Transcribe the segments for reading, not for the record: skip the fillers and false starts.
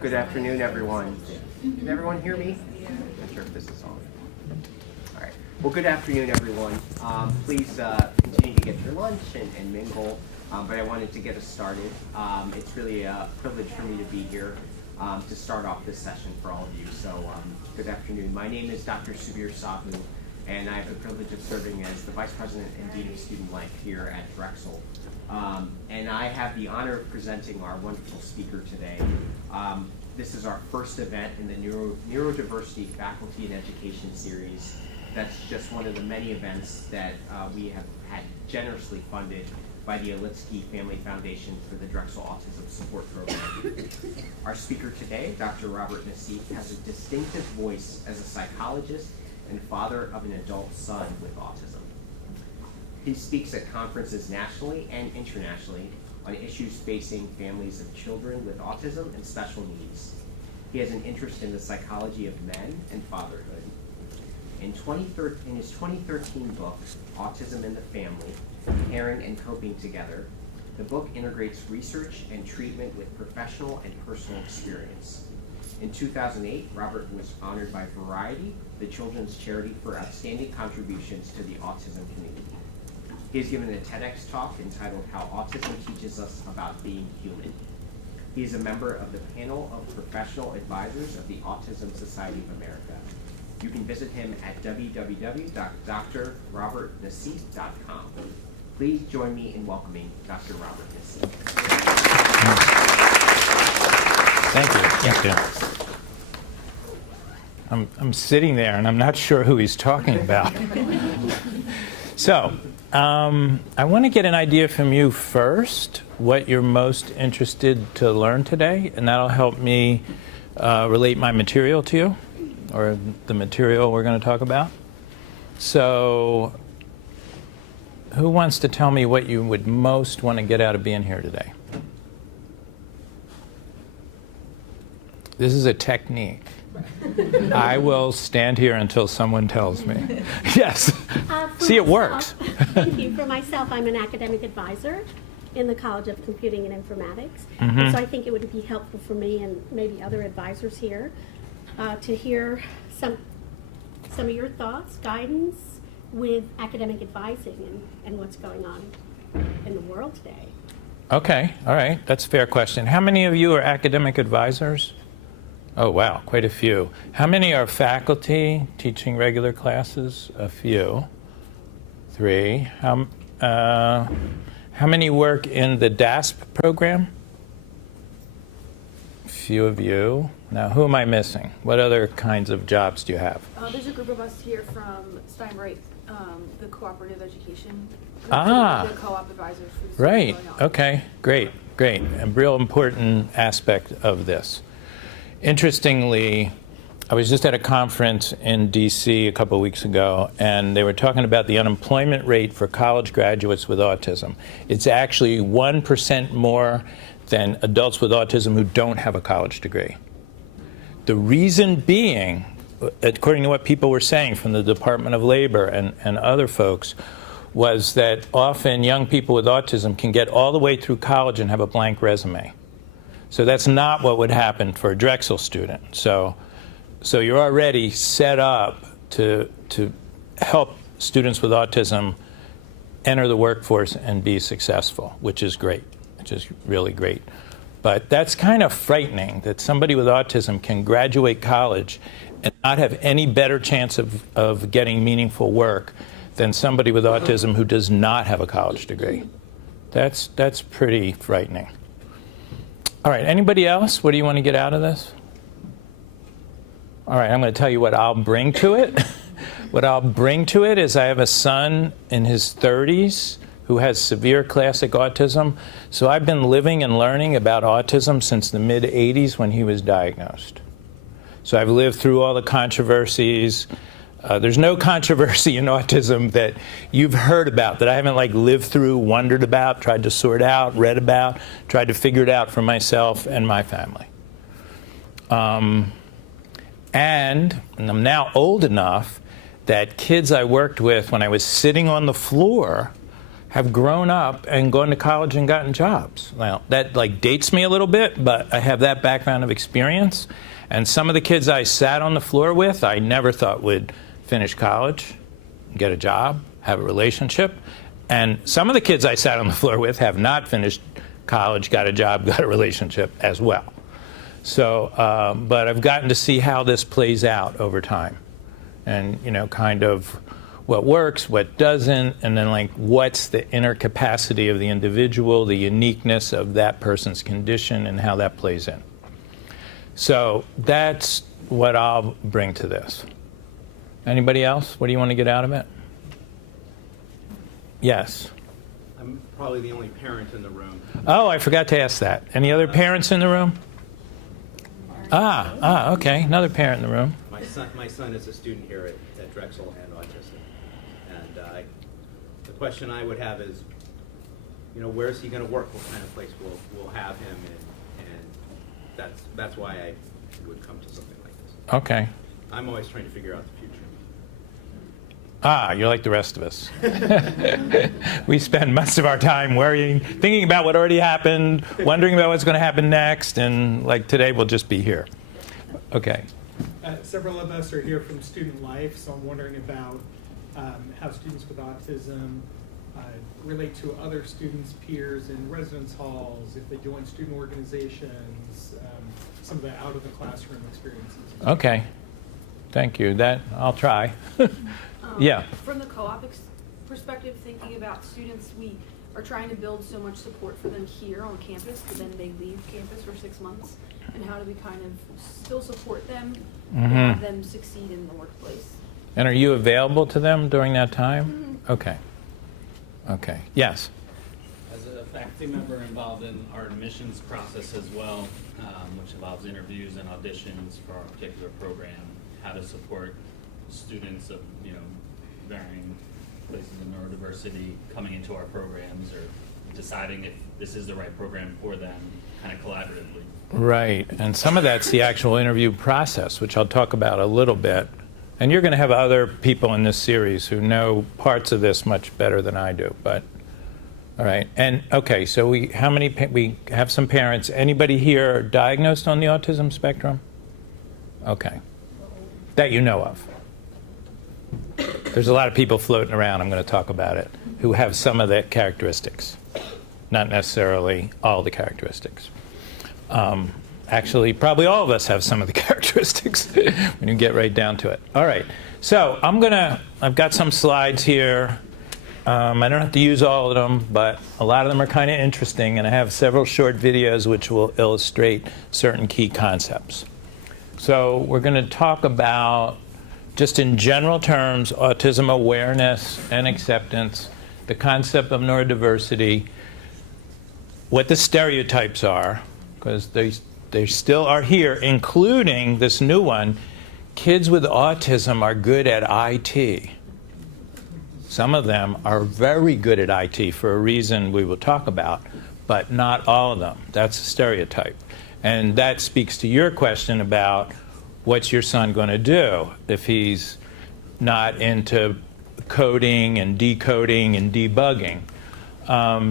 Good afternoon, everyone. Can everyone hear me? Not sure if this is on. All right. Well, good afternoon, everyone. Please continue to get your lunch and mingle. But I wanted to get us started. It's really a privilege for me to be here to start off this session for all of you. So good afternoon. My name is Dr. Subir Sahu, and I have the privilege of serving as the Vice President and Dean of Student Life here at Drexel. And I have the honor of presenting our wonderful speaker today. This is our first event in the Neurodiversity Faculty and Education Series. That's just one of the many events that we have had generously funded by the Olitsky Family Foundation for the Drexel Autism Support Program. Our speaker today, Dr. Robert Nassif, has a distinctive voice as a psychologist and father of an adult son with autism. He speaks at conferences nationally and internationally on issues facing families of children with autism and special needs. He has an interest in the psychology of men and fatherhood. In his 2013 book, Autism in the Family, Caring and Coping Together, the book integrates research and treatment with professional and personal experience. In 2008, Robert was honored by Variety, the children's charity, for outstanding contributions to the autism community. He has given a TEDx talk entitled How Autism Teaches Us About Being Human. He is a member of the panel of professional advisors of the Autism Society of America. You can visit him at www.drrobertnassif.com. Please join me in welcoming Dr. Robert Nassif. Thank you. I'm sitting there and I'm not sure who he's talking about. So, I want to get an idea from you first, what you're most interested to learn today, and that'll help me relate my material to you, or the material we're going to talk about. So, who wants to tell me what you would most want to get out of being here today? This is a technique. I will stand here until someone tells me. Yes. See, it works. Thank you. For myself, I'm an academic advisor in the College of Computing and Informatics. Mm-hmm. And so I think it would be helpful for me and maybe other advisors here to hear some of your thoughts, guidance with academic advising and what's going on in the world today. Okay. All right. That's a fair question. How many of you are academic advisors? Oh, wow, quite a few. How many are faculty teaching regular classes? A few. 3. How many work in the DASP program? A few of you. Now, who am I missing? What other kinds of jobs do you have? There's a group of us here from Steinbright, the cooperative education. Ah. The co-op advisors. Right. Okay. Great. Great. A real important aspect of this. Interestingly, I was just at a conference in D.C. a couple of weeks ago, and they were talking about the unemployment rate for college graduates with autism. It's actually 1% more than adults with autism who don't have a college degree. The reason being, according to what people were saying from the Department of Labor and other folks, was that often young people with autism can get all the way through college and have a blank resume. So that's not what would happen for a Drexel student. So you're already set up to help students with autism enter the workforce and be successful, which is great, which is really great. But that's kind of frightening that somebody with autism can graduate college and not have any better chance of getting meaningful work than somebody with autism who does not have a college degree. That's pretty frightening. All right, anybody else? What do you want to get out of this? All right, I'm going to tell you what I'll bring to it. What I'll bring to it is I have a son in his 30s who has severe classic autism. So I've been living and learning about autism since the mid-'80s when he was diagnosed. So I've lived through all the controversies. There's no controversy in autism that you've heard about that I haven't lived through, wondered about, tried to sort out, read about, tried to figure it out for myself and my family. And I'm now old enough that kids I worked with when I was sitting on the floor have grown up and gone to college and gotten jobs. Now, that like dates me a little bit, but I have that background of experience. And some of the kids I sat on the floor with, I never thought would finish college, get a job, have a relationship. And some of the kids I sat on the floor with have not finished college, got a job, got a relationship as well. So, but I've gotten to see how this plays out over time. And, you know, kind of what works, what doesn't, and then like what's the inner capacity of the individual, the uniqueness of that person's condition, and how that plays in. So that's what I'll bring to this. Anybody else? What do you want to get out of it? Yes. I'm probably the only parent in the room. Oh, I forgot to ask that. Any other parents in the room? Okay. Another parent in the room. My son is a student here at Drexel and autistic. And the question I would have is, you know, where's he going to work? What kind of place we'll have him in? And that's why I would come to something like this. Okay. I'm always trying to figure out the future. You're like the rest of us. We spend most of our time worrying, thinking about what already happened, wondering about what's going to happen next, and like today we'll just be here. Okay. Several of us are here from student life, so I'm wondering about how students with autism relate to other students, peers in residence halls, if they join student organizations, some of the out of the classroom experiences. Okay. Thank you. That I'll try. Yeah. From the co-op perspective, thinking about students, we are trying to build so much support for them here on campus, but then they leave campus for 6 months. And how do we kind of still support them and have them succeed in the workplace? And are you available to them during that time? Okay. Okay. Yes. As a faculty member involved in our admissions process as well, which involves interviews and auditions for our particular program, how to support students of, you know, varying places in neurodiversity coming into our programs or deciding if this is the right program for them kind of collaboratively. Right. And some of that's the actual interview process, which I'll talk about a little bit. And you're going to have other people in this series who know parts of this much better than I do. But all right. And okay, so we have some parents. Anybody here diagnosed on the autism spectrum? Okay. That you know of. There's a lot of people floating around, I'm going to talk about it, who have some of the characteristics, not necessarily all the characteristics. Actually, probably all of us have some of the characteristics when you get right down to it. All right, so I've got some slides here. I don't have to use all of them, but a lot of them are kind of interesting, and I have several short videos which will illustrate certain key concepts. So we're going to talk about, just in general terms, autism awareness and acceptance, the concept of neurodiversity, what the stereotypes are, because they still are here, including this new one. Kids with autism are good at IT. Some of them are very good at IT for a reason we will talk about, but not all of them. That's a stereotype. And that speaks to your question about what's your son going to do if he's not into coding and decoding and debugging.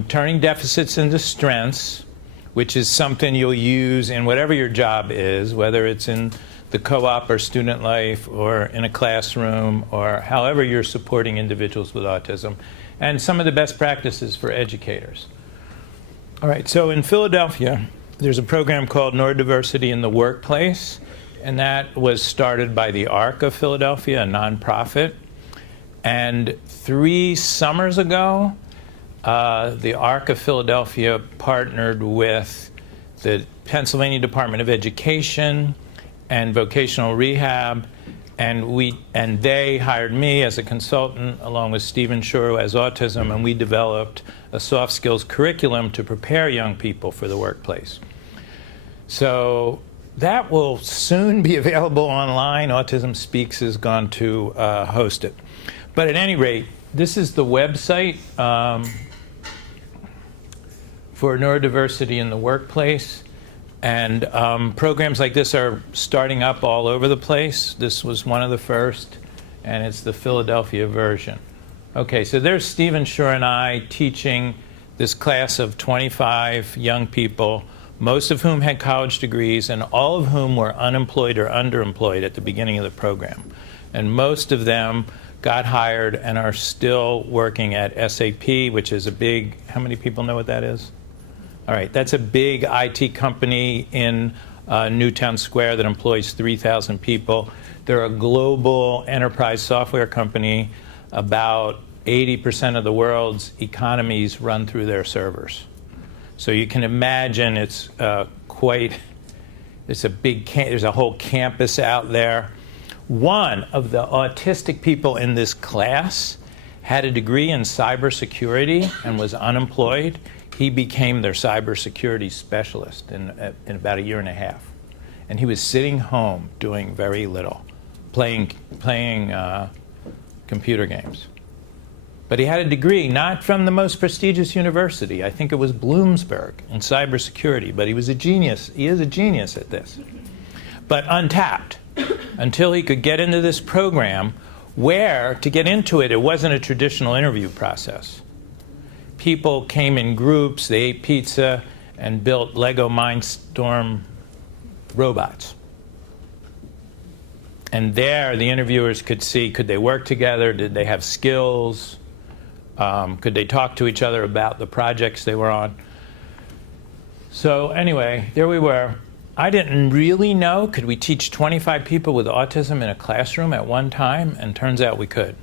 Turning deficits into strengths, which is something you'll use in whatever your job is, whether it's in the co-op or student life or in a classroom or however you're supporting individuals with autism, and some of the best practices for educators. All right, so in Philadelphia, there's a program called Neurodiversity in the Workplace, and that was started by the ARC of Philadelphia, a nonprofit. And 3 summers ago, the ARC of Philadelphia partnered with the Pennsylvania Department of Education and Vocational Rehab, and they hired me as a consultant along with Stephen Shore, who has autism, and we developed a soft skills curriculum to prepare young people for the workplace. So that will soon be available online. Autism Speaks is going to host it. But at any rate, this is the website for neurodiversity in the workplace. And programs like this are starting up all over the place. This was one of the first, and it's the Philadelphia version. Okay, so there's Stephen Shore and I teaching this class of 25 young people, most of whom had college degrees and all of whom were unemployed or underemployed at the beginning of the program. And most of them got hired and are still working at SAP, which is a big, how many people know what that is? All right, that's a big IT company in Newtown Square that employs 3,000 people. They're a global enterprise software company. About 80% of the world's economies run through their servers. So you can imagine it's it's a big, there's a whole campus out there. One of the autistic people in this class had a degree in cybersecurity and was unemployed. He became their cybersecurity specialist in about a year and a half. And he was sitting home doing very little, playing computer games. But he had a degree, not from the most prestigious university. I think it was Bloomsburg in cybersecurity, but he was a genius. He is a genius at this. But untapped until he could get into this program where, to get into it, it wasn't a traditional interview process. People came in groups, they ate pizza, and built Lego Mindstorm robots. And there, the interviewers could see, could they work together? Did they have skills? Could they talk to each other about the projects they were on? So anyway, there we were. I didn't really know, could we teach 25 people with autism in a classroom at one time? And turns out we could.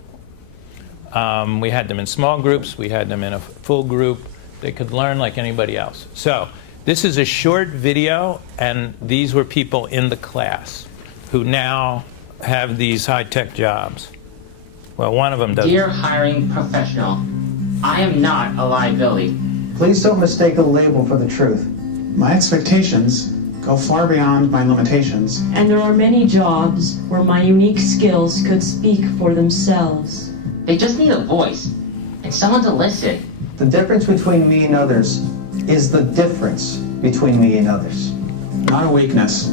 We had them in small groups. We had them in a full group. They could learn like anybody else. So this is a short video, and these were people in the class who now have these high-tech jobs. Well, one of them doesn't. Dear hiring professional, I am not a liability. Please don't mistake a label for the truth. My expectations go far beyond my limitations. And there are many jobs where my unique skills could speak for themselves. They just need a voice and someone to listen. The difference between me and others is the difference between me and others. Not a weakness,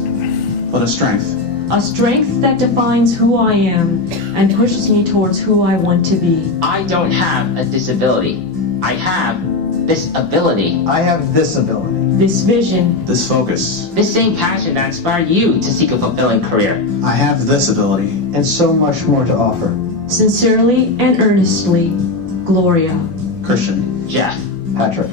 but a strength. A strength that defines who I am and pushes me towards who I want to be. I don't have a disability. I have this ability. I have this ability. This vision. This focus. This same passion that inspired you to seek a fulfilling career. I have this ability. And so much more to offer. Sincerely and earnestly, Gloria. Christian. Jeff. Patrick.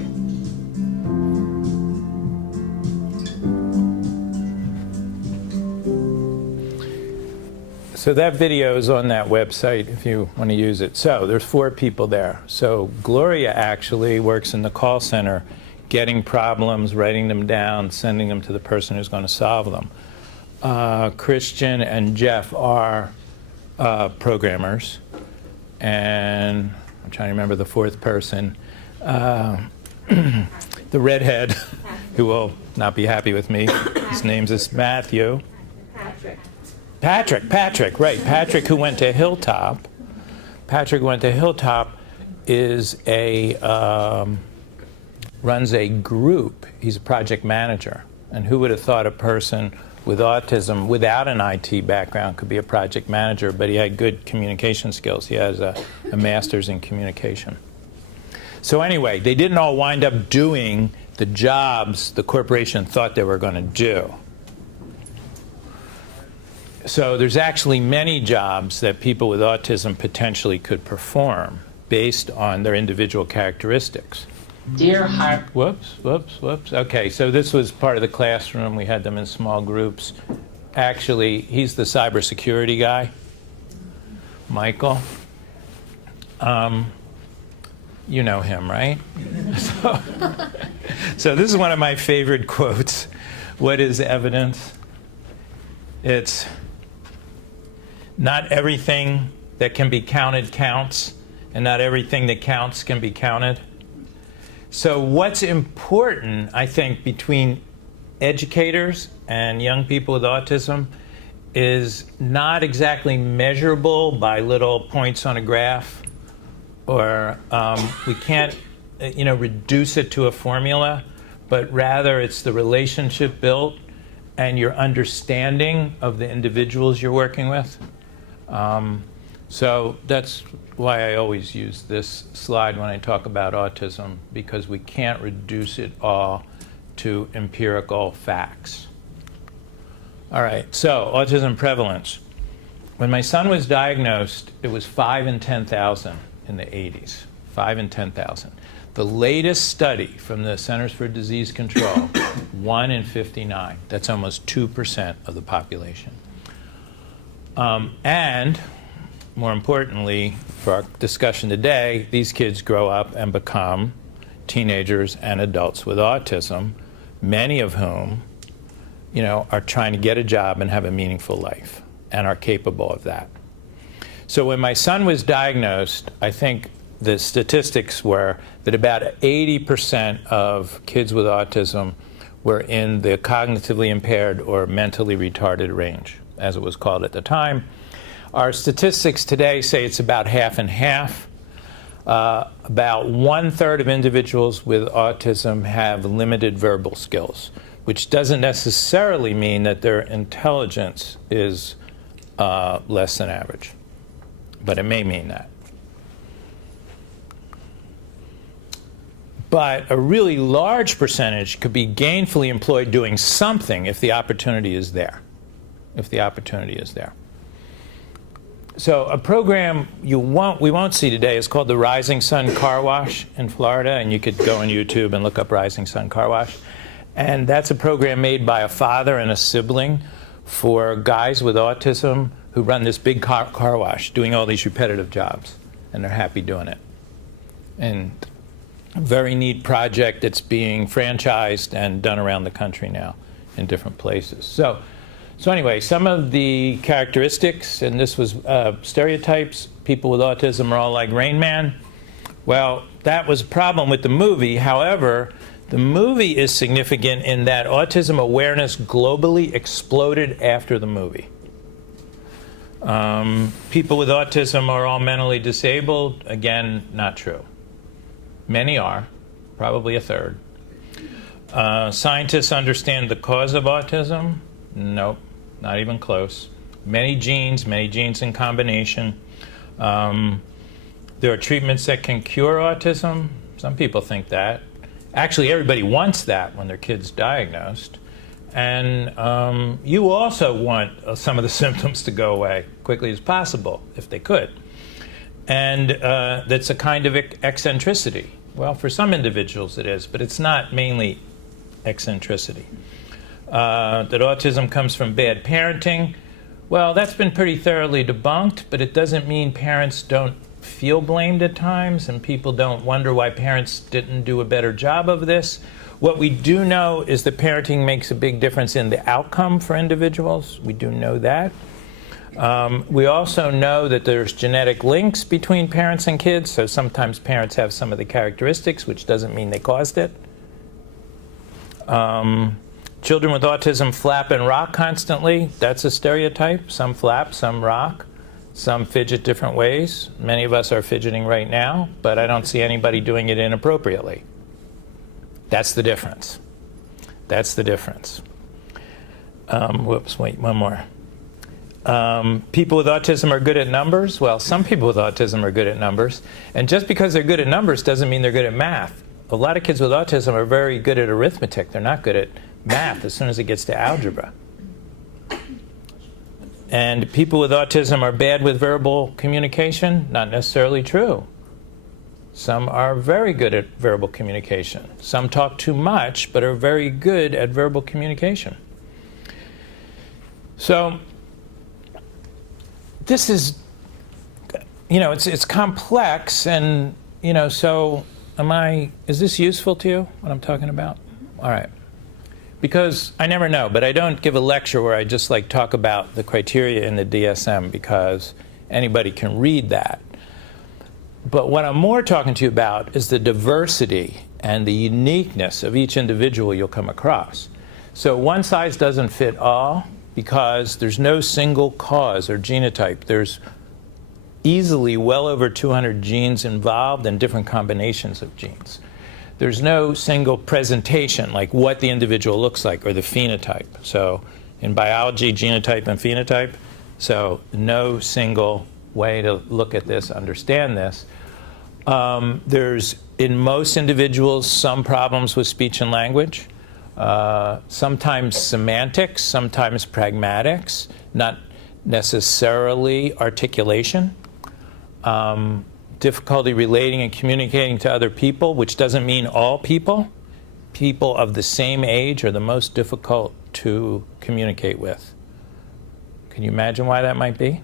So that video is on that website if you want to use it. So there's 4 people there. So Gloria actually works in the call center, getting problems, writing them down, sending them to the person who's going to solve them. Christian and Jeff are programmers. And I'm trying to remember the 4th person. The redhead, who will not be happy with me. His name is Matthew. Patrick, right. Patrick, who went to Hilltop. Patrick went to Hilltop, is runs a group. He's a project manager. And who would have thought a person with autism without an IT background could be a project manager, but he had good communication skills. He has a master's in communication. So anyway, they didn't all wind up doing the jobs the corporation thought they were going to do. So there's actually many jobs that people with autism potentially could perform based on their individual characteristics. Dear hiring... Whoops. Okay, so this was part of the classroom. We had them in small groups. Actually, he's the cybersecurity guy, Michael. You know him, right? So this is one of my favorite quotes. What is evidence? It's not everything that can be counted counts, and not everything that counts can be counted. So what's important, I think, between educators and young people with autism is not exactly measurable by little points on a graph, or we can't reduce it to a formula, but rather it's the relationship built and your understanding of the individuals you're working with. So that's why I always use this slide when I talk about autism, because we can't reduce it all to empirical facts. All right, so autism prevalence. When my son was diagnosed, it was 5 in 10,000 in the 80s, 5 in 10,000. The latest study from the Centers for Disease Control, 1 in 59. That's almost 2% of the population. And more importantly, for our discussion today, these kids grow up and become teenagers and adults with autism, many of whom, are trying to get a job and have a meaningful life and are capable of that. So when my son was diagnosed, I think the statistics were that about 80% of kids with autism were in the cognitively impaired or mentally retarded range, as it was called at the time. Our statistics today say it's about half and half. About 1/3 of individuals with autism have limited verbal skills, which doesn't necessarily mean that their intelligence is less than average, but it may mean that. But a really large percentage could be gainfully employed doing something if the opportunity is there. So a program we won't see today is called the Rising Sun Car Wash in Florida, and you could go on YouTube and look up Rising Sun Car Wash. And that's a program made by a father and a sibling for guys with autism who run this big car wash, doing all these repetitive jobs, and they're happy doing it. And a very neat project that's being franchised and done around the country now in different places. So anyway, some of the characteristics, and this was stereotypes. People with autism are all like Rain Man. Well, that was a problem with the movie. However, the movie is significant in that autism awareness globally exploded after the movie. People with autism are all mentally disabled. Again, not true. Many are, probably 1/3. Scientists understand the cause of autism. Nope, not even close. Many genes in combination. There are treatments that can cure autism. Some people think that. Actually, everybody wants that when their kid's diagnosed. And you also want some of the symptoms to go away quickly as possible, if they could. And that's a kind of eccentricity. Well, for some individuals it is, but it's not mainly eccentricity. That autism comes from bad parenting. Well, that's been pretty thoroughly debunked, but it doesn't mean parents don't feel blamed at times and people don't wonder why parents didn't do a better job of this. What we do know is that parenting makes a big difference in the outcome for individuals. We do know that. We also know that there's genetic links between parents and kids, so sometimes parents have some of the characteristics, which doesn't mean they caused it. Children with autism flap and rock constantly. That's a stereotype. Some flap, some rock, some fidget different ways. Many of us are fidgeting right now, but I don't see anybody doing it inappropriately. That's the difference. Wait, one more. People with autism are good at numbers. Well, some people with autism are good at numbers. And just because they're good at numbers doesn't mean they're good at math. A lot of kids with autism are very good at arithmetic. They're not good at math as soon as it gets to algebra. And people with autism are bad with verbal communication. Not necessarily true. Some are very good at verbal communication. Some talk too much, but are very good at verbal communication. So this is, it's complex, and, so is this useful to you, what I'm talking about? All right. Because I never know, but I don't give a lecture where I just talk about the criteria in the DSM, because anybody can read that. But what I'm more talking to you about is the diversity and the uniqueness of each individual you'll come across. So one size doesn't fit all, because there's no single cause or genotype. There's easily well over 200 genes involved and different combinations of genes. There's no single presentation, like what the individual looks like, or the phenotype. So in biology, genotype and phenotype, so no single way to look at this, understand this. There's, in most individuals, some problems with speech and language, sometimes semantics, sometimes pragmatics, not necessarily articulation. Difficulty relating and communicating to other people, which doesn't mean all people. People of the same age are the most difficult to communicate with. Can you imagine why that might be?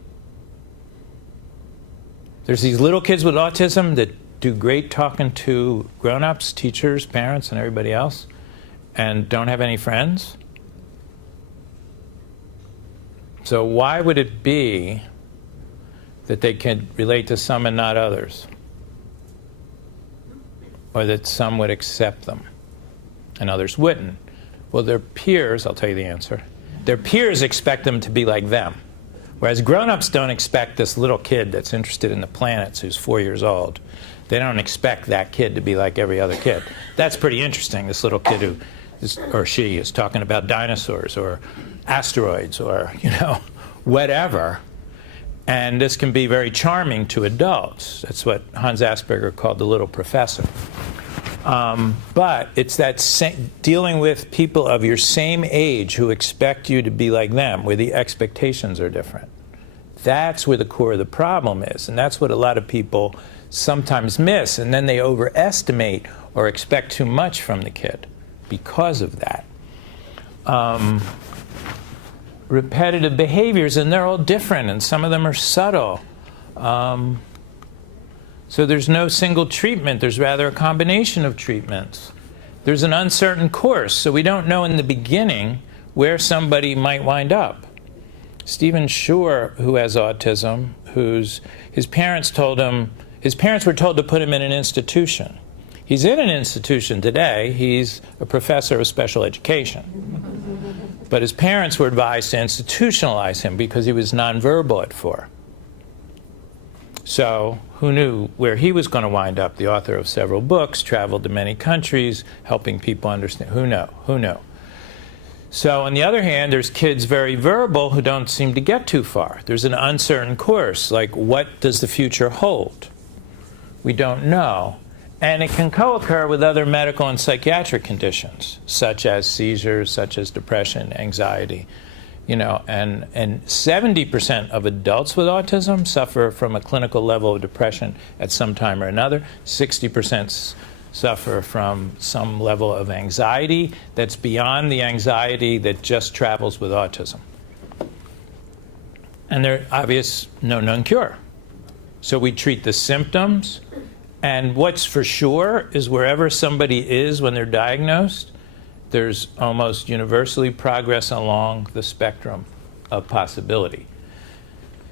There's these little kids with autism that do great talking to grown-ups, teachers, parents, and everybody else, and don't have any friends. So why would it be that they can relate to some and not others? Or that some would accept them and others wouldn't? Well, their peers, I'll tell you the answer, their peers expect them to be like them. Whereas grown-ups don't expect this little kid that's interested in the planets who's 4 years old. They don't expect that kid to be like every other kid. That's pretty interesting, this little kid who is, or she is talking about dinosaurs or asteroids or, whatever. And this can be very charming to adults. That's what Hans Asperger called the little professor. But it's that dealing with people of your same age who expect you to be like them, where the expectations are different. That's where the core of the problem is. And that's what a lot of people sometimes miss. And then they overestimate or expect too much from the kid because of that. Repetitive behaviors, and they're all different, and some of them are subtle. So there's no single treatment. There's rather a combination of treatments. There's an uncertain course, so we don't know in the beginning where somebody might wind up. Stephen Shore, who has autism, his parents were told to put him in an institution. He's in an institution today. He's a professor of special education. But his parents were advised to institutionalize him because he was nonverbal at 4. So who knew where he was going to wind up? The author of several books, traveled to many countries, helping people understand. Who knew? So on the other hand, there's kids very verbal who don't seem to get too far. There's an uncertain course, like what does the future hold? We don't know. And it can co-occur with other medical and psychiatric conditions, such as seizures, such as depression, anxiety. And 70% of adults with autism suffer from a clinical level of depression at some time or another. 60% suffer from some level of anxiety that's beyond the anxiety that just travels with autism. And there's obvious no known cure. So we treat the symptoms, and what's for sure is wherever somebody is when they're diagnosed, there's almost universally progress along the spectrum of possibility.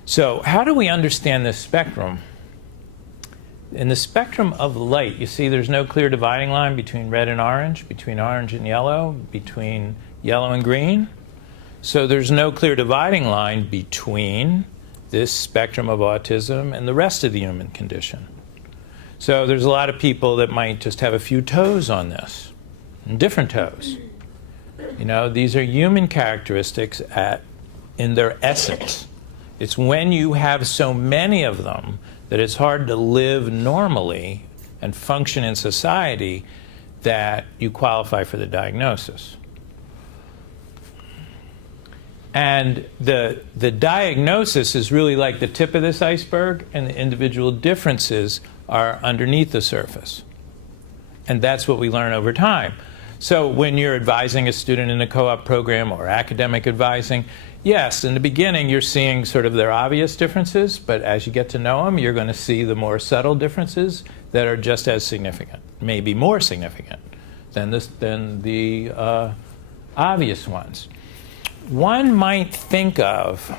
So how do we understand this spectrum? In the spectrum of light, you see there's no clear dividing line between red and orange, between orange and yellow, between yellow and green. So there's no clear dividing line between this spectrum of autism and the rest of the human condition. So there's a lot of people that might just have a few toes on this, and different toes. These are human characteristics in their essence. It's when you have so many of them that it's hard to live normally and function in society that you qualify for the diagnosis. And the diagnosis is really like the tip of this iceberg, and the individual differences are underneath the surface. And that's what we learn over time. So when you're advising a student in a co-op program or academic advising, yes, in the beginning you're seeing sort of their obvious differences, but as you get to know them, you're going to see the more subtle differences that are just as significant, maybe more significant than the obvious ones. One might think of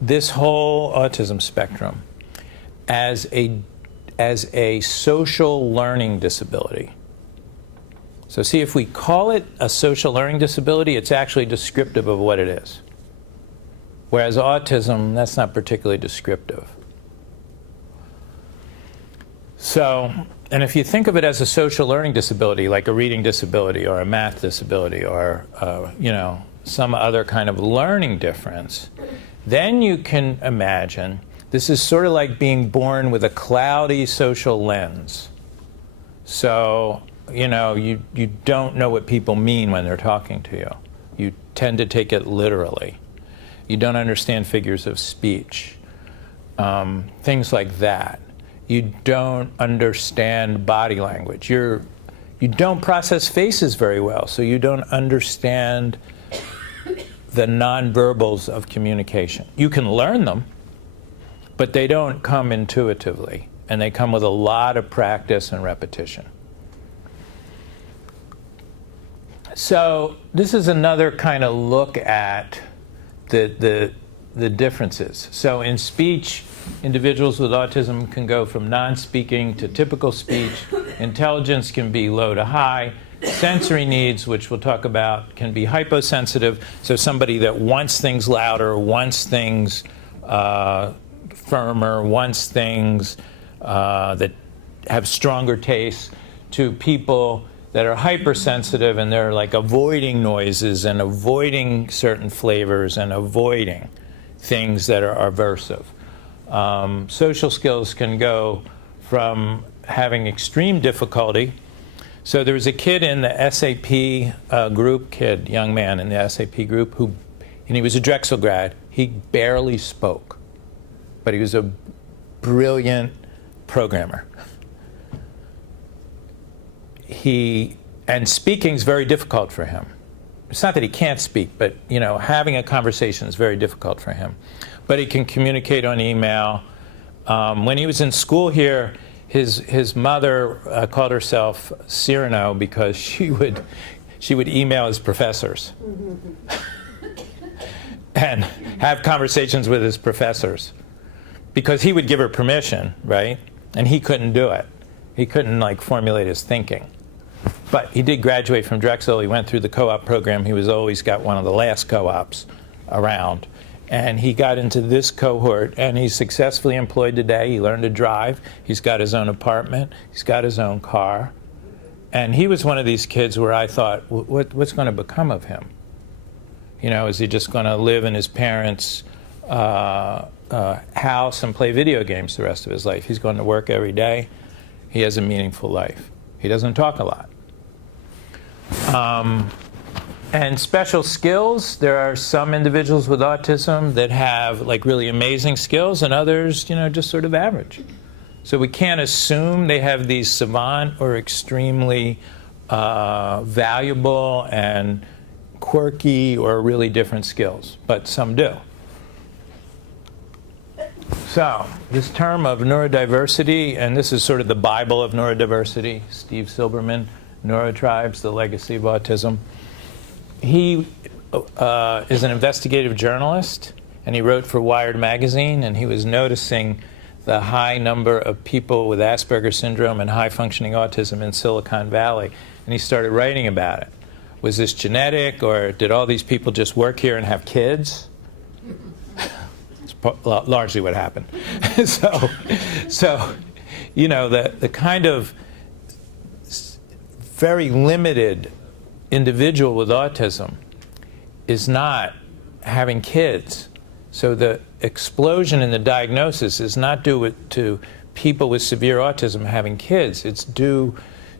this whole autism spectrum as a social learning disability. So see, if we call it a social learning disability, it's actually descriptive of what it is. Whereas autism, that's not particularly descriptive. So, and if you think of it as a social learning disability, like a reading disability or a math disability or, some other kind of learning difference, then you can imagine This is sort of like being born with a cloudy social lens. So, you know, you don't know what people mean when they're talking to you. You tend to take it literally. You don't understand figures of speech, things like that. You don't understand body language. You don't process faces very well, so you don't understand the nonverbals of communication. You can learn them, but they don't come intuitively, and they come with a lot of practice and repetition. So this is another kind of look at the differences. So in speech, individuals with autism can go from non-speaking to typical speech. Intelligence can be low to high. Sensory needs, which we'll talk about, can be hyposensitive. So somebody that wants things louder, wants things firmer, wants things that have stronger tastes, to people that are hypersensitive and they're like avoiding noises and avoiding certain flavors and avoiding things that are aversive. Social skills can go from having extreme difficulty. So there was a kid in the SAP group, young man in the SAP group, and he was a Drexel grad. He barely spoke, but he was a brilliant programmer. And speaking's very difficult for him. It's not that he can't speak, but you know, having a conversation is very difficult for him. But he can communicate on email. When he was in school here, his mother called herself Cyrano because she would email his professors and have conversations with his professors because he would give her permission, right? And he couldn't do it. He couldn't like formulate his thinking. But he did graduate from Drexel. He went through the co-op program. He was always got one of the last co-ops around. And he got into this cohort, and he's successfully employed today. He learned to drive. He's got his own apartment. He's got his own car. And he was one of these kids where I thought, what's going to become of him? You know, is he just going to live in his parents' house and play video games the rest of his life? He's going to work every day. He has a meaningful life. He doesn't talk a lot. And special skills, there are some individuals with autism that have like really amazing skills and others, you know, just sort of average. So we can't assume they have these savant or extremely valuable and quirky or really different skills, but some do. So this term of neurodiversity, and this is sort of the Bible of neurodiversity, Steve Silberman, Neurotribes, The Legacy of Autism. He is an investigative journalist, and he wrote for Wired magazine, and he was noticing the high number of people with Asperger syndrome and high-functioning autism in Silicon Valley, and he started writing about it. Was this genetic, or did all these people just work here and have kids? It's largely what happened. So, you know, the kind of very limited individual with autism is not having kids. So the explosion in the diagnosis is not due to people with severe autism having kids. It's due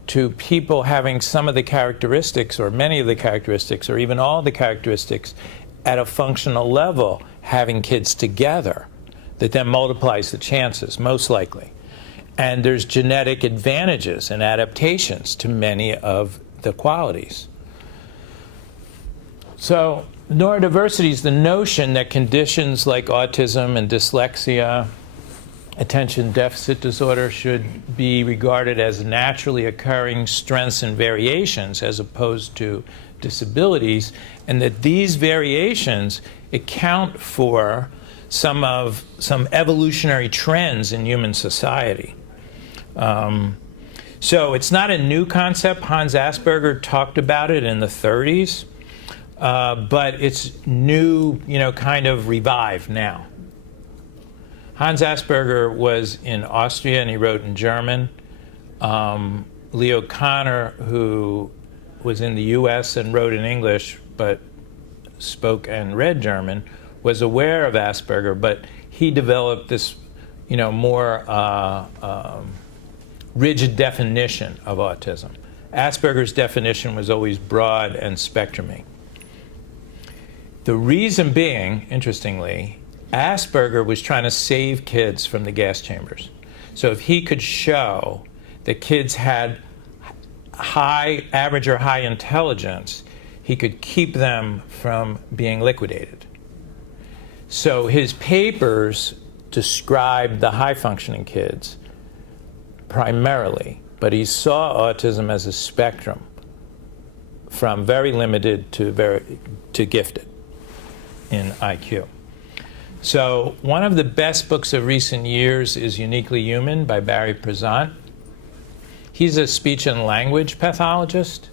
to people having some of the characteristics or many of the characteristics or even all the characteristics at a functional level having kids together that then multiplies the chances, most likely. And there's genetic advantages and adaptations to many of the qualities. So neurodiversity is the notion that conditions like autism and dyslexia, attention deficit disorder should be regarded as naturally occurring strengths and variations as opposed to disabilities, and that these variations account for some evolutionary trends in human society. So it's not a new concept. Hans Asperger talked about it in the 30s, but it's new, you know, kind of revived now. Hans Asperger was in Austria and he wrote in German. Leo Kanner, who was in the US and wrote in English but spoke and read German, was aware of Asperger, but he developed this more rigid definition of autism. Asperger's definition was always broad and spectrumy. The reason being, interestingly, Asperger was trying to save kids from the gas chambers. So if he could show that kids had high, average or high intelligence, he could keep them from being liquidated. So his papers described the high-functioning kids primarily, but he saw autism as a spectrum from very limited to gifted in IQ. So one of the best books of recent years is Uniquely Human by Barry Prezant. He's a speech and language pathologist,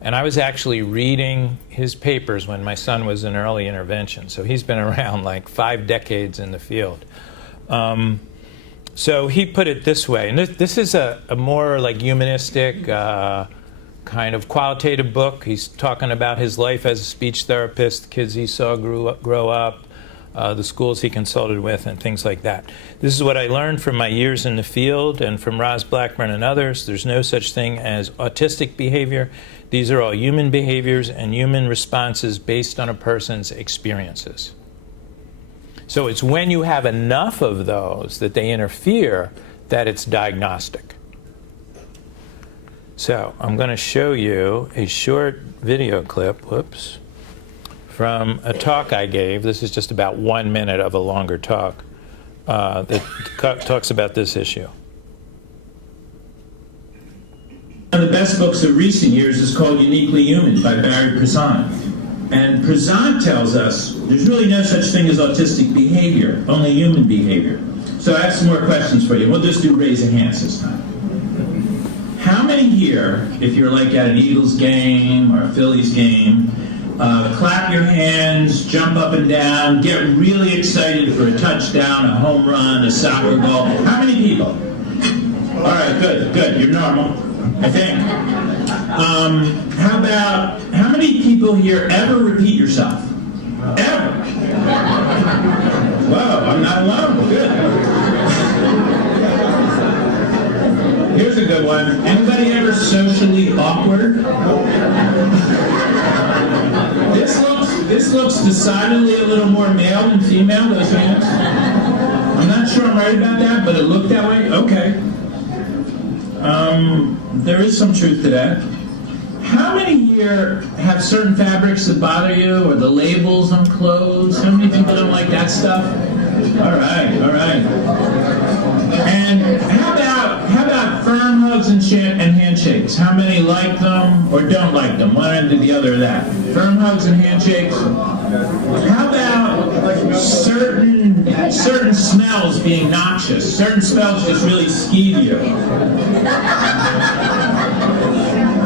and I was actually reading his papers when my son was in early intervention. So he's been around like 5 decades in the field. So he put it this way, and this is a more like humanistic, kind of qualitative book. He's talking about his life as a speech therapist, the kids he saw grow up, the schools he consulted with, and things like that. This is what I learned from my years in the field and from Roz Blackburn and others. There's no such thing as autistic behavior. These are all human behaviors and human responses based on a person's experiences. So it's when you have enough of those that they interfere that it's diagnostic. So I'm going to show you a short video clip, from a talk I gave. This is just about 1 minute of a longer talk that talks about this issue. One of the best books of recent years is called Uniquely Human by Barry Prezant. And Prezant tells us there's really no such thing as autistic behavior, only human behavior. So I have some more questions for you. We'll just do raise of hands this time. How many here, if you're like at an Eagles game or a Phillies game, clap your hands, jump up and down, get really excited for a touchdown, a home run, a soccer goal? How many people? All right, good. You're normal, I think. How many people here ever repeat yourself? Ever? Whoa, I'm not alone. Good. Here's a good one. Anybody ever socially awkward? This looks decidedly a little more male than female, those hands. I'm not sure I'm right about that, but it looked that way. Okay. There is some truth to that. How many here have certain fabrics that bother you, or the labels on clothes? How many people don't like that stuff? All right. And how about firm hugs and handshakes? How many like them or don't like them? One end to the other of that. Firm hugs and handshakes. How about certain smells being noxious? Certain smells just really skeeve you.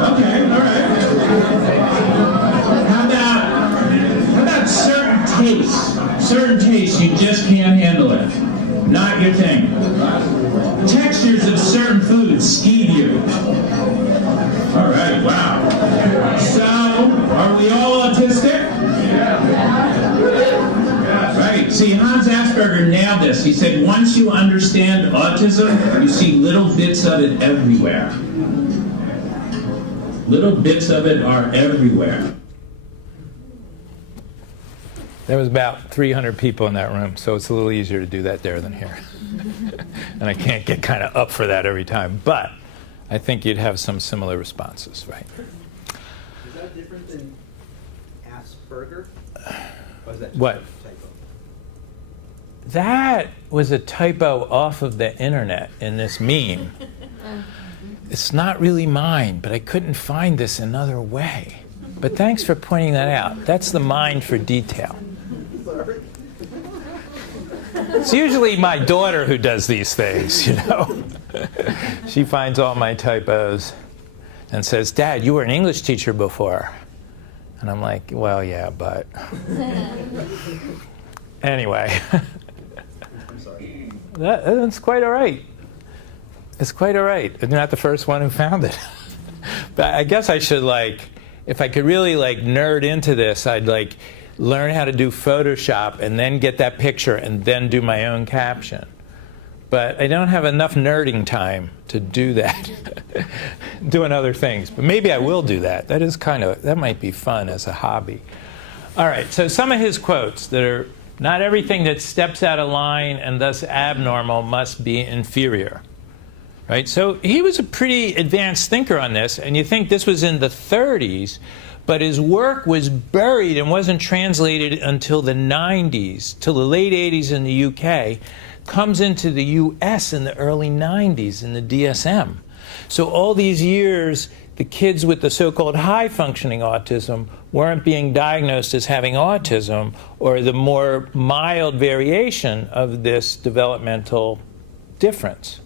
Okay, all right. How about certain tastes? Certain tastes, you just can't handle it. Not your thing. Textures of certain foods skeeve you. All right, wow. So, are we all autistic? Right, see, Hans Asperger nailed this. He said, once you understand autism, you see little bits of it everywhere. Little bits of it are everywhere. There was about 300 people in that room, so it's a little easier to do that there than here. And I can't get kind of up for that every time, but I think you'd have some similar responses, right? Is that different than Asperger? Or is that just What? a typo? That was a typo off of the internet in this meme. It's not really mine, but I couldn't find this another way. But thanks for pointing that out. That's the mind for detail. Sorry. It's usually my daughter who does these things, you know. She finds all my typos and says, Dad, you were an English teacher before. And I'm like, well, yeah, but. Anyway. I'm sorry. That's quite all right. It's quite all right. You're not the first one who found it. But I guess I should, if I could really, nerd into this, I'd, learn how to do Photoshop and then get that picture and then do my own caption. but I don't have enough nerding time to do that, doing other things. But maybe I will do that. That might be fun as a hobby. All right, so some of his quotes that are, not everything that steps out of line and thus abnormal must be inferior. Right? So he was a pretty advanced thinker on this, and you think this was in the 30s, but his work was buried and wasn't translated until the 90s, till the late 80s in the UK, comes into the US in the early 90s in the DSM. So all these years, the kids with the so-called high-functioning autism weren't being diagnosed as having autism or the more mild variation of this developmental difference.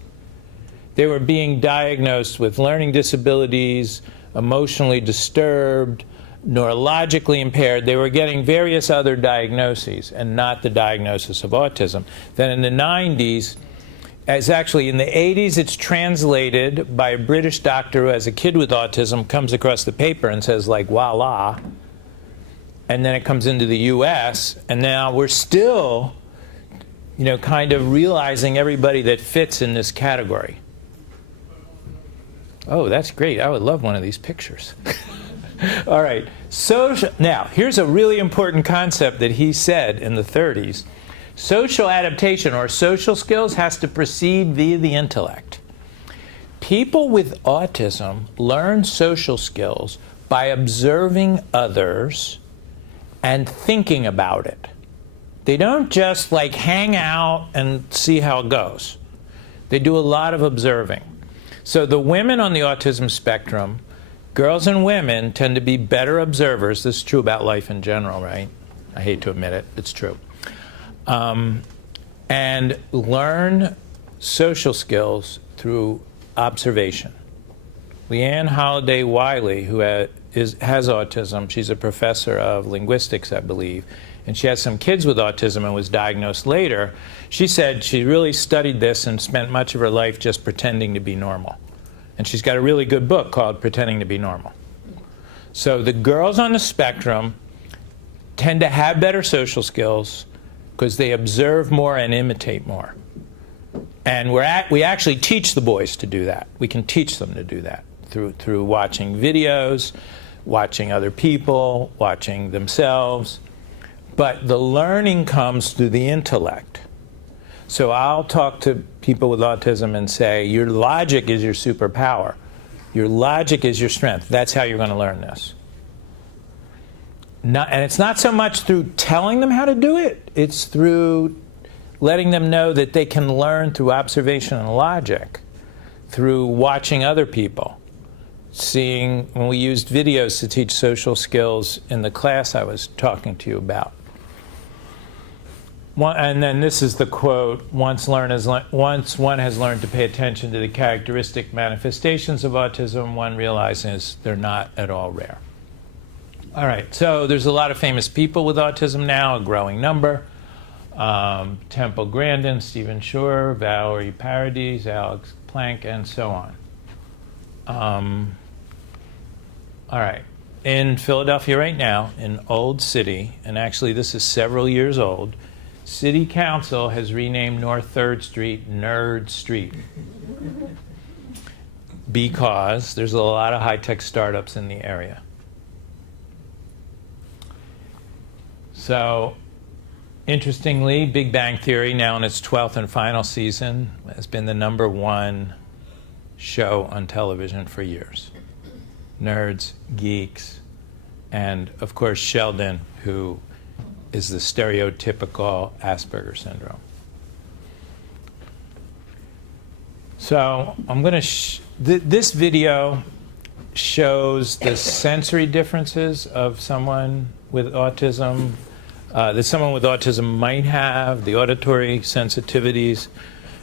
They were being diagnosed with learning disabilities, emotionally disturbed, neurologically impaired. They were getting various other diagnoses and not the diagnosis of autism. Then in the 90s, actually in the 80s, it's translated by a British doctor who has a kid with autism, comes across the paper and says, like, voila. And then it comes into the US, and now we're still, kind of realizing everybody that fits in this category. Oh, that's great. I would love one of these pictures. All right. Now, here's a really important concept that he said in the 30s. Social adaptation, or social skills, has to proceed via the intellect. People with autism learn social skills by observing others and thinking about it. They don't just hang out and see how it goes. They do a lot of observing. So the women on the autism spectrum, girls and women, tend to be better observers. This is true about life in general, right? I hate to admit it, it's true. And learn social skills through observation. Leanne Holliday Wiley, who has autism, she's a professor of linguistics, I believe, and she has some kids with autism and was diagnosed later. She said she really studied this and spent much of her life just pretending to be normal. And she's got a really good book called Pretending to be Normal. So the girls on the spectrum tend to have better social skills because they observe more and imitate more. And we actually teach the boys to do that. We can teach them to do that through watching videos, watching other people, watching themselves. But the learning comes through the intellect. So I'll talk to people with autism and say, your logic is your superpower. Your logic is your strength. That's how you're going to learn this. And it's not so much through telling them how to do it. It's through letting them know that they can learn through observation and logic, through watching other people. When we used videos to teach social skills in the class I was talking to you about. And then this is the quote, once one has learned to pay attention to the characteristic manifestations of autism, one realizes they're not at all rare. All right, so there's a lot of famous people with autism now, a growing number. Temple Grandin, Stephen Shore, Valerie Paradis, Alex Plank, and so on. All right, in Philadelphia right now, in Old City, and actually this is several years old, City Council has renamed North 3rd Street Nerd Street because there's a lot of high-tech startups in the area. So, interestingly, Big Bang Theory, now in its 12th and final season, has been the #1 show on television for years. Nerds, geeks, and of course Sheldon, who is the stereotypical Asperger syndrome. So I'm going to, this video shows the sensory differences of someone with autism, that someone with autism might have, the auditory sensitivities.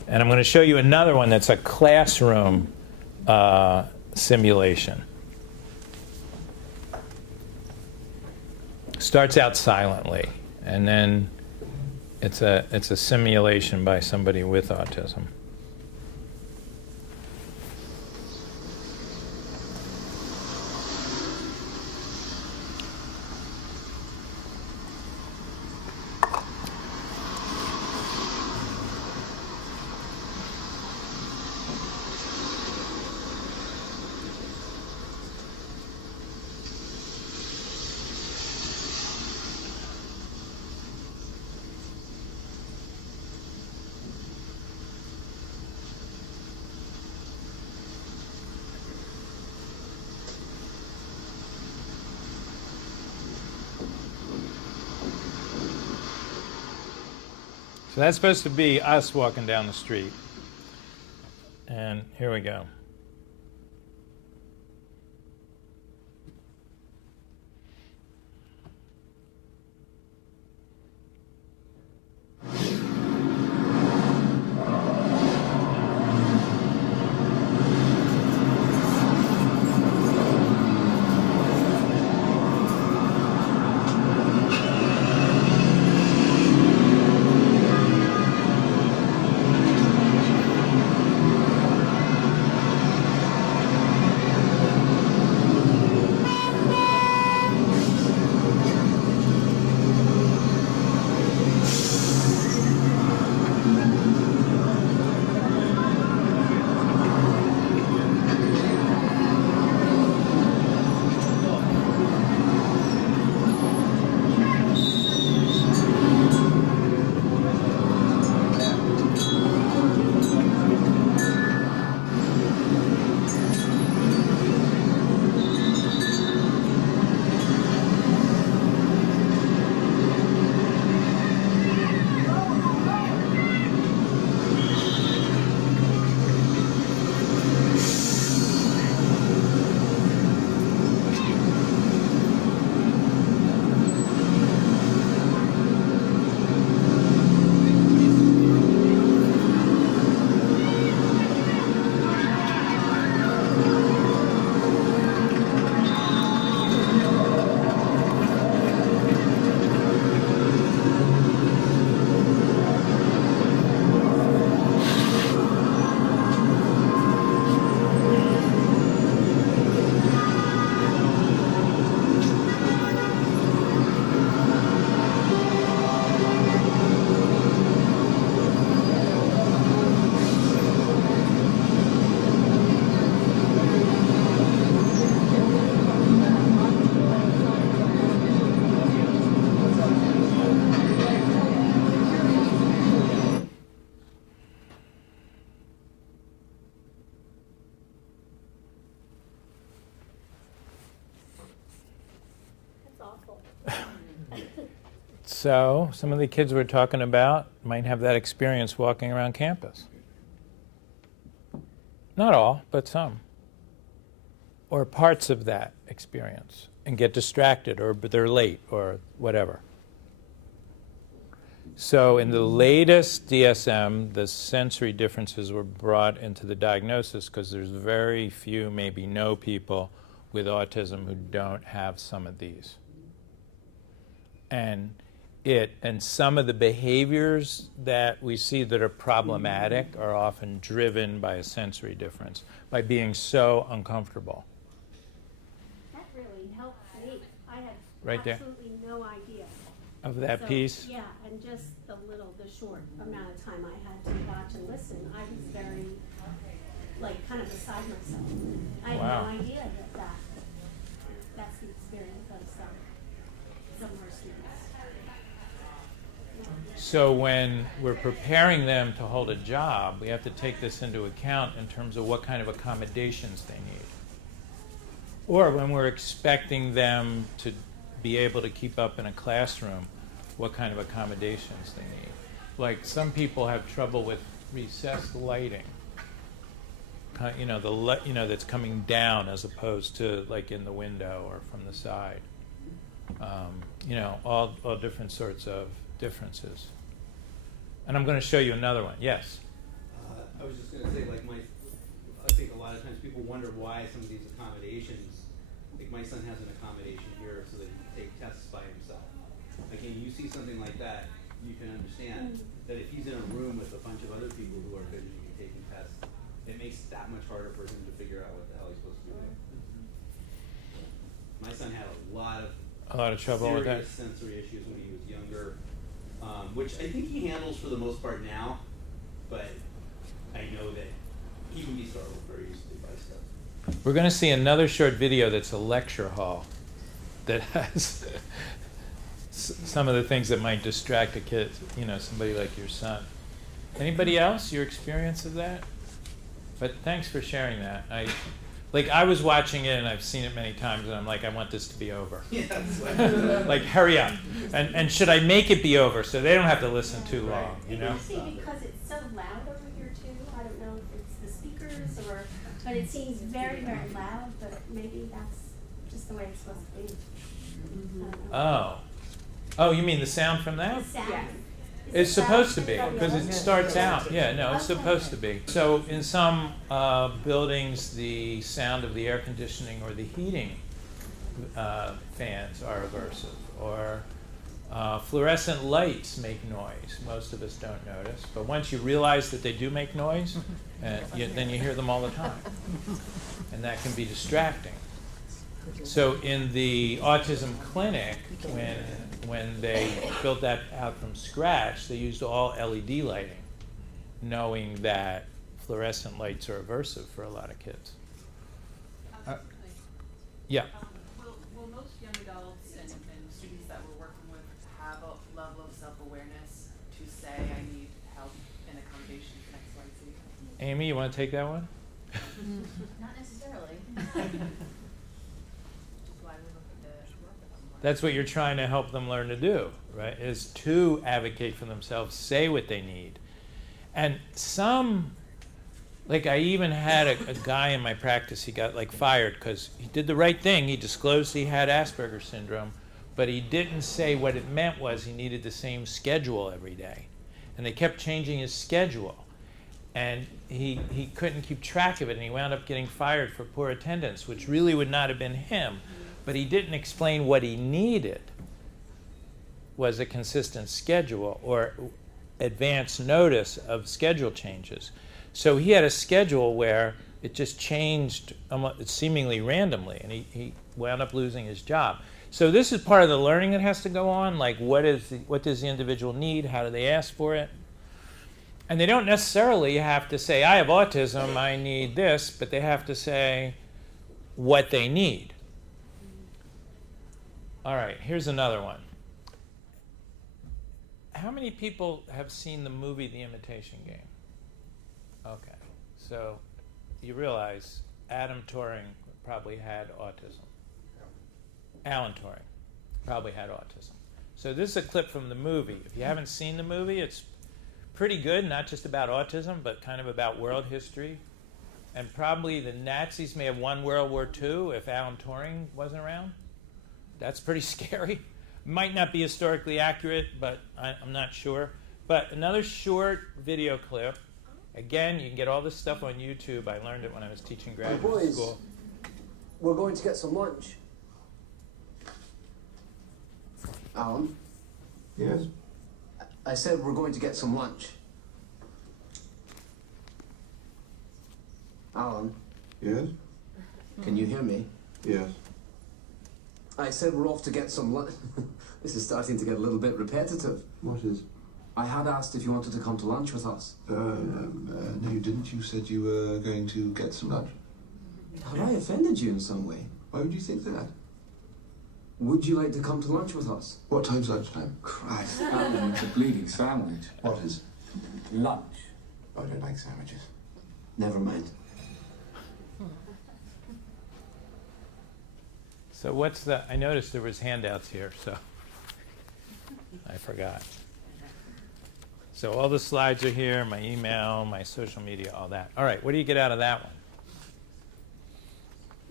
And I'm going to show you another one that's a classroom simulation. Starts out silently, and then it's a simulation by somebody with autism. So that's supposed to be us walking down the street. And here we go. So some of the kids we're talking about might have that experience walking around campus. Not all, but some. Or parts of that experience, and get distracted, or they're late, or whatever. So in the latest DSM, the sensory differences were brought into the diagnosis because there's very few, maybe no people with autism who don't have some of these. And some of the behaviors that we see that are problematic are often driven by a sensory difference, by being so uncomfortable. That really helped me. I had Right there. absolutely no idea. Of that So, piece? Yeah, and just the short amount of time I had to watch and listen, I was very, kind of beside myself. I had Wow. no idea that's the experience of some of our students. So when we're preparing them to hold a job, we have to take this into account in terms of what kind of accommodations they need. Or when we're expecting them to be able to keep up in a classroom, what kind of accommodations they need. Like some people have trouble with recessed lighting. That's coming down as opposed to like in the window or from the side. All different sorts of differences. And I'm going to show you another one. Yes? I was just going to say, I think a lot of times people wonder why some of these accommodations, like my son has an accommodation here so that he can take tests by himself. Again, you see something like that, you can understand that if he's in a room with a bunch of other people who are visually taking tests, it makes it that much harder for him to figure out what the hell he's supposed to do. My son had a lot of trouble with that. serious sensory issues when he was younger, which I think he handles for the most part now, but I know that he can be startled very easily by stuff. We're going to see another short video that's a lecture hall that has some of the things that might distract a kid, somebody like your son. Anybody else, your experience of that? But thanks for sharing that. Like, I was watching it, and I've seen it many times, and I'm like, I want this to be over. Yes. Like, hurry up. And should I make it be over so they don't have to listen too long, you know? Maybe because it's so loud over here too. I don't know if it's the speakers or, but it seems very, very loud, but maybe that's just the way it's supposed to be. I don't know. Oh, you mean the sound from that? The sound. Yeah. It's Is it supposed to loud? be, because it starts out. Yeah, no, it's supposed to be. So in some buildings, the sound of the air conditioning or the heating fans are aversive. Or fluorescent lights make noise. Most of us don't notice. But once you realize that they do make noise, then you hear them all the time. And that can be distracting. So in the autism clinic, when they built that out from scratch, they used all LED lighting, knowing that fluorescent lights are aversive for a lot of kids. Yeah. Will most young adults and students that we're working with have a level of self-awareness to say, I need help and accommodation for X, Y, Z? Amy, you want to take that one? Not necessarily. That's what you're trying to help them learn to do, right? Is to advocate for themselves, say what they need. And some, like I even had a guy in my practice, he got like fired because he did the right thing. He disclosed he had Asperger syndrome, but he didn't say what it meant was he needed the same schedule every day. And they kept changing his schedule. And he couldn't keep track of it, and he wound up getting fired for poor attendance, which really would not have been him. But he didn't explain what he needed was a consistent schedule or advance notice of schedule changes. So he had a schedule where it just changed seemingly randomly, and he wound up losing his job. So this is part of the learning that has to go on, like what does the individual need, how do they ask for it? And they don't necessarily have to say, I have autism, I need this, but they have to say what they need. All right, here's another one. How many people have seen the movie The Imitation Game? Okay, so you realize Adam Turing probably had autism. Alan Turing probably had autism. So this is a clip from the movie. If you haven't seen the movie, it's pretty good, not just about autism, but kind of about world history. And probably the Nazis may have won World War II if Alan Turing wasn't around. That's pretty scary. Might not be historically accurate, but I'm not sure. But another short video clip. Again, you can get all this stuff on YouTube. I learned it when I was teaching graduate school. We're going to get some lunch. Alan? Yes? I said we're going to get some lunch. Alan? Yes? Can you hear me? Yes. I said we're off to get some lunch. This is starting to get a little bit repetitive. What is? I had asked if you wanted to come to lunch with us. No, you didn't. You said you were going to get some lunch. Have I offended you in some way? Why would you think that? Would you like to come to lunch with us? What time's lunchtime? Christ. Alan, it's a bleeding sandwich. What is? Lunch. I don't like sandwiches. Never mind. So what's the, I noticed there was handouts here, so I forgot. So all the slides are here, my email, my social media, all that. All right, what do you get out of that one?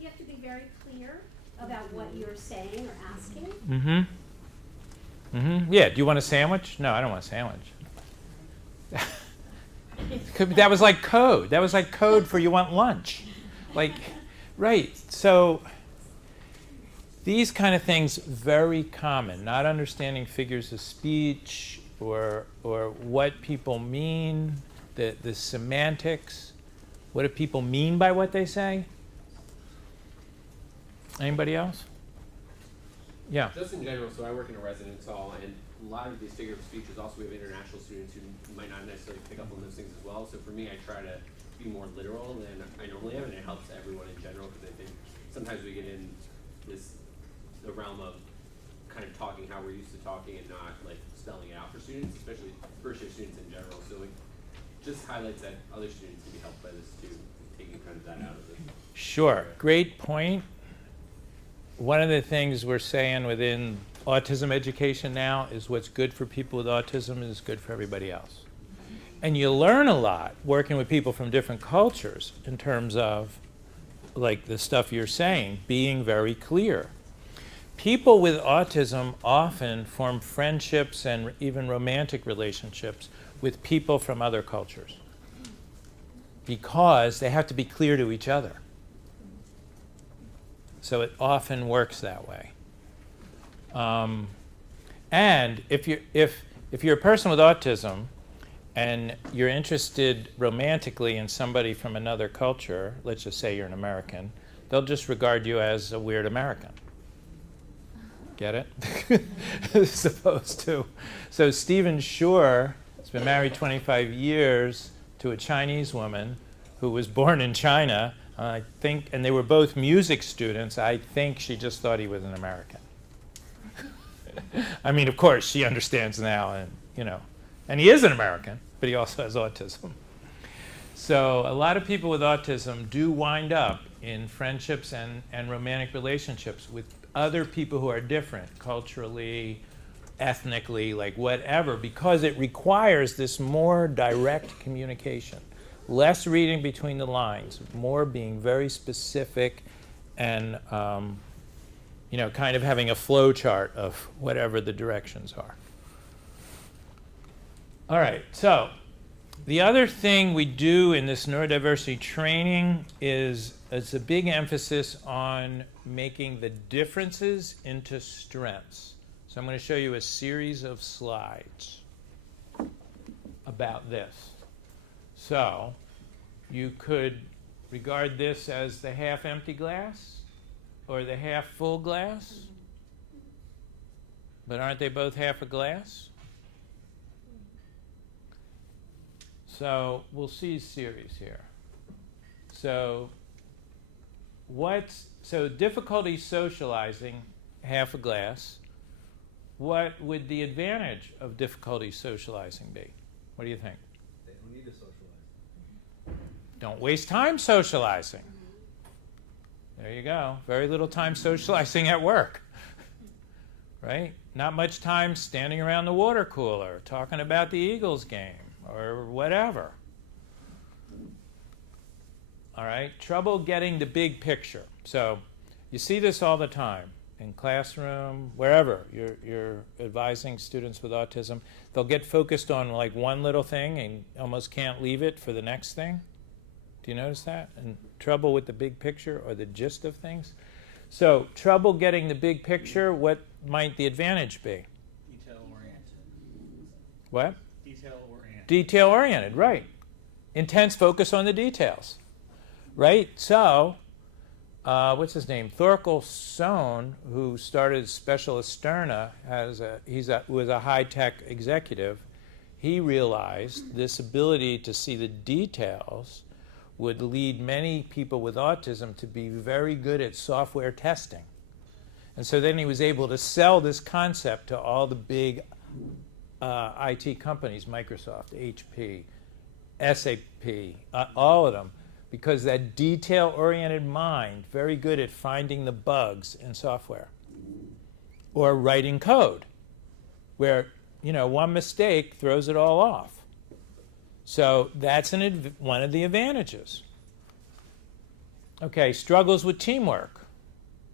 You have to be very clear about what you're saying or asking. Mm-hmm. Mm-hmm. Yeah, do you want a sandwich? No, I don't want a sandwich. That was like code. That was like code for you want lunch. Like, right, so these kind of things, very common. Not understanding figures of speech or what people mean, the semantics. What do people mean by what they say? Anybody else? Yeah. Just in general, so I work in a residence hall, and a lot of these figure of speech is also we have international students who might not necessarily pick up on those things as well. So for me, I try to be more literal than I normally am, and it helps everyone in general because I think sometimes we get in the realm of kind of talking how we're used to talking and not like spelling it out for students, especially first year students in general. So it just highlights that other students can be helped by this too, taking kind of that out of it. Sure, great point. One of the things we're saying within autism education now is what's good for people with autism is good for everybody else. And you learn a lot working with people from different cultures in terms of, like the stuff you're saying, being very clear. People with autism often form friendships and even romantic relationships with people from other cultures because they have to be clear to each other. So it often works that way. And if you're a person with autism and you're interested romantically in somebody from another culture, let's just say you're an American, they'll just regard you as a weird American. Get it? As opposed to, so Stephen Shore has been married 25 years to a Chinese woman who was born in China, I think, and they were both music students. I think she just thought he was an American. I mean, of course, she understands now, and and he is an American, but he also has autism. So a lot of people with autism do wind up in friendships and romantic relationships with other people who are different culturally, ethnically, like whatever, because it requires this more direct communication. Less reading between the lines, more being very specific and kind of having a flow chart of whatever the directions are. All right, so the other thing we do in this neurodiversity training is a big emphasis on making the differences into strengths. So I'm going to show you a series of slides about this. So you could regard this as the half-empty glass or the half-full glass. But aren't they both half a glass? So we'll see a series here. So difficulty socializing, half a glass. What would the advantage of difficulty socializing be? What do you think? They don't need to socialize. Don't waste time socializing. There you go. Very little time socializing at work. Right? Not much time standing around the water cooler talking about the Eagles game or whatever. All right? Trouble getting the big picture. So you see this all the time in classroom, wherever you're advising students with autism. They'll get focused on like one little thing and almost can't leave it for the next thing. Do you notice that? And trouble with the big picture or the gist of things. So trouble getting the big picture, what might the advantage be? Detail-oriented. What? Detail-oriented. Detail-oriented, right. Intense focus on the details, right? So, what's his name? Thorkel Sohn, who started Special Asterna, was a high-tech executive. He realized this ability to see the details would lead many people with autism to be very good at software testing. And so then he was able to sell this concept to all the big IT companies, Microsoft, HP, SAP, all of them, because that detail-oriented mind, very good at finding the bugs in software. Or writing code, where one mistake throws it all off. So that's one of the advantages. Okay, struggles with teamwork.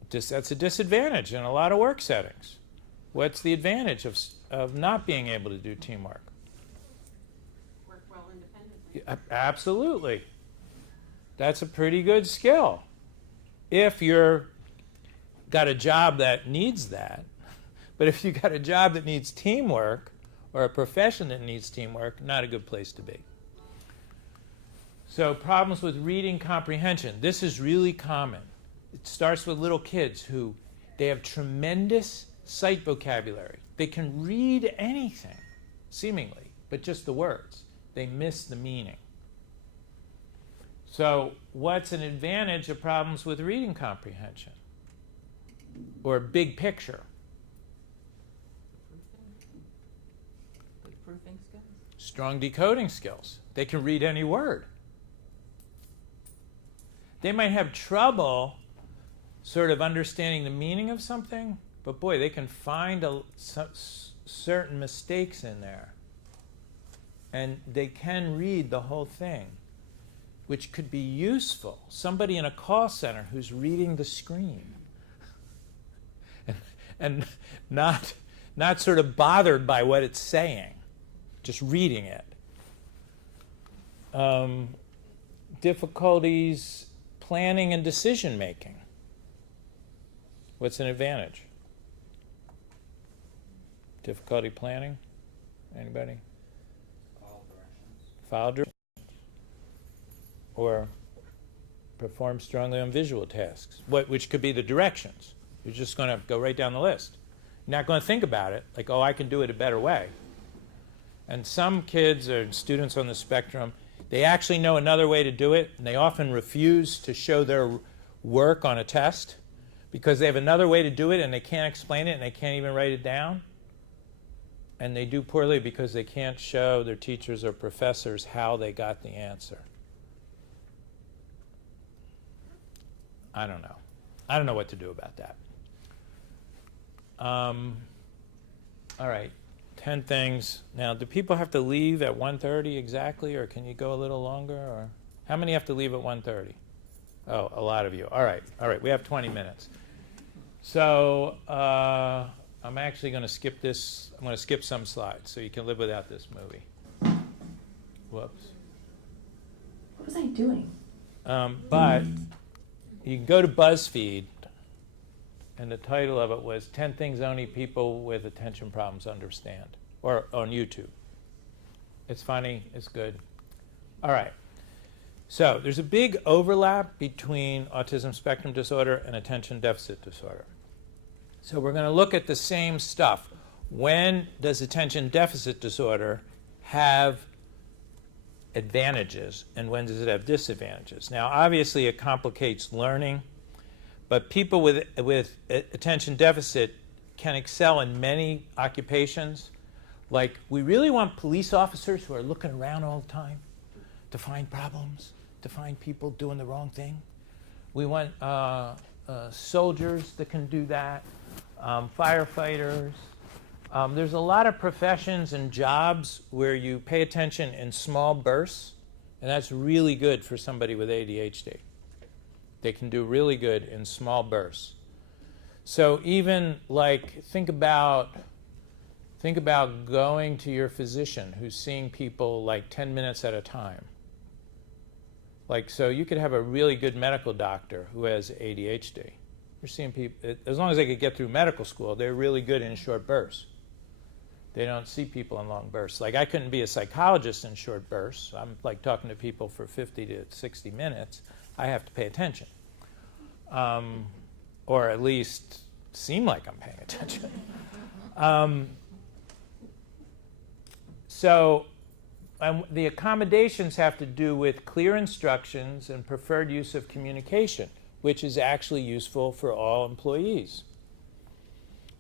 That's a disadvantage in a lot of work settings. What's the advantage of not being able to do teamwork? Work well independently. Absolutely. That's a pretty good skill. If you're got a job that needs that, but if you got a job that needs teamwork, or a profession that needs teamwork, not a good place to be. So problems with reading comprehension. This is really common. It starts with little kids who they have tremendous sight vocabulary. They can read anything, seemingly, but just the words. They miss the meaning. So what's an advantage of problems with reading comprehension? Or big picture? Proofing skills? Strong decoding skills. They can read any word. they might have trouble sort of understanding the meaning of something, but boy, they can find certain mistakes in there. And they can read the whole thing, which could be useful. Somebody in a call center who's reading the screen and not sort of bothered by what it's saying, just reading it. Difficulties planning and decision making. What's an advantage? Difficulty planning? Anybody? Follow directions. Or perform strongly on visual tasks, which could be the directions. You're just going to go right down the list. You're not going to think about it, like, oh, I can do it a better way. And some kids or students on the spectrum, they actually know another way to do it, and they often refuse to show their work on a test because they have another way to do it and they can't explain it and they can't even write it down. And they do poorly because they can't show their teachers or professors how they got the answer. I don't know. I don't know what to do about that. All right, 10 things. Now, do people have to leave at 1:30 exactly, or can you go a little longer? Or how many have to leave at 1:30? Oh, a lot of you. All right, we have 20 minutes. So I'm actually going to skip this. I'm going to skip some slides so you can live without this movie. Whoops. What was I doing? But you can go to BuzzFeed, and the title of it was 10 Things Only People with Attention Problems Understand, or on YouTube. It's funny, it's good. All right. So there's a big overlap between autism spectrum disorder and attention deficit disorder. So we're going to look at the same stuff. When does attention deficit disorder have advantages, and when does it have disadvantages? Now, obviously, it complicates learning, but people with attention deficit can excel in many occupations. Like, we really want police officers who are looking around all the time to find problems, to find people doing the wrong thing. We want soldiers that can do that, firefighters. There's a lot of professions and jobs where you pay attention in small bursts, and that's really good for somebody with ADHD. They can do really good in small bursts. So even like think about going to your physician who's seeing people like 10 minutes at a time. Like, so you could have a really good medical doctor who has ADHD. You're seeing people, as long as they could get through medical school, they're really good in short bursts. They don't see people in long bursts. Like, I couldn't be a psychologist in short bursts. I'm like talking to people for 50 to 60 minutes. I have to pay attention. Or at least seem like I'm paying attention. The accommodations have to do with clear instructions and preferred use of communication, which is actually useful for all employees.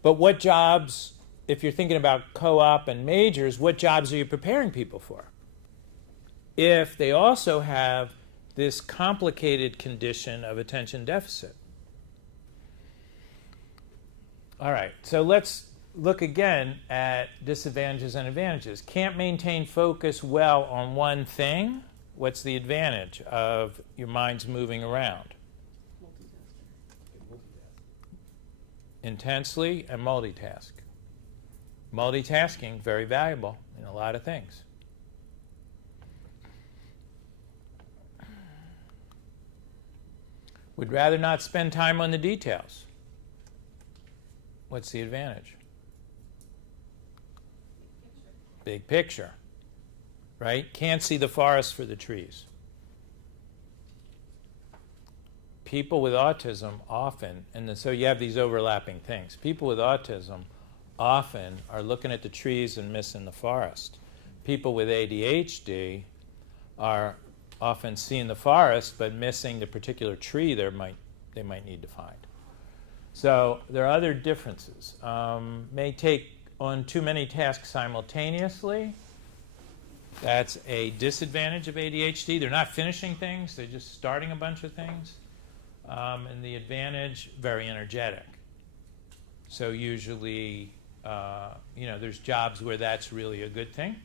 But what jobs, if you're thinking about co-op and majors, what jobs are you preparing people for? If they also have this complicated condition of attention deficit. All right, so let's look again at disadvantages and advantages. Can't maintain focus well on one thing. What's the advantage of your mind's moving around? Intensely and multitask. Multitasking, very valuable in a lot of things. Would rather not spend time on the details. What's the advantage? Big picture, right? Can't see the forest for the trees. People with autism often, and so you have these overlapping things. People with autism often are looking at the trees and missing the forest. People with ADHD are often seeing the forest but missing the particular tree they might need to find. So there are other differences. May take on too many tasks simultaneously. That's a disadvantage of ADHD. They're not finishing things, they're just starting a bunch of things. And the advantage, very energetic. So usually, there's jobs where that's really a good thing.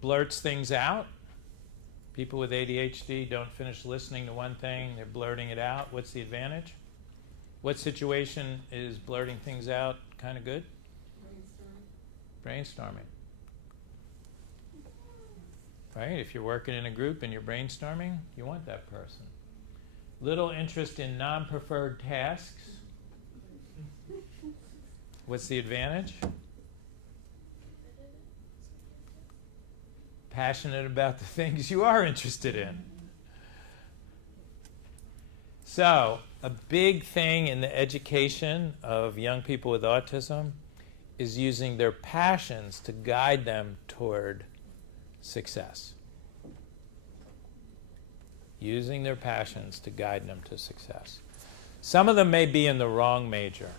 Blurts things out. People with ADHD don't finish listening to one thing, they're blurting it out. What's the advantage? What situation is blurting things out kind of good? Brainstorming. Right? If you're working in a group and you're brainstorming, you want that person. Little interest in non-preferred tasks. What's the advantage? Passionate about the things you are interested in. So, a big thing in the education of young people with autism is using their passions to guide them toward success. Using their passions to guide them to success. Some of them may be in the wrong major,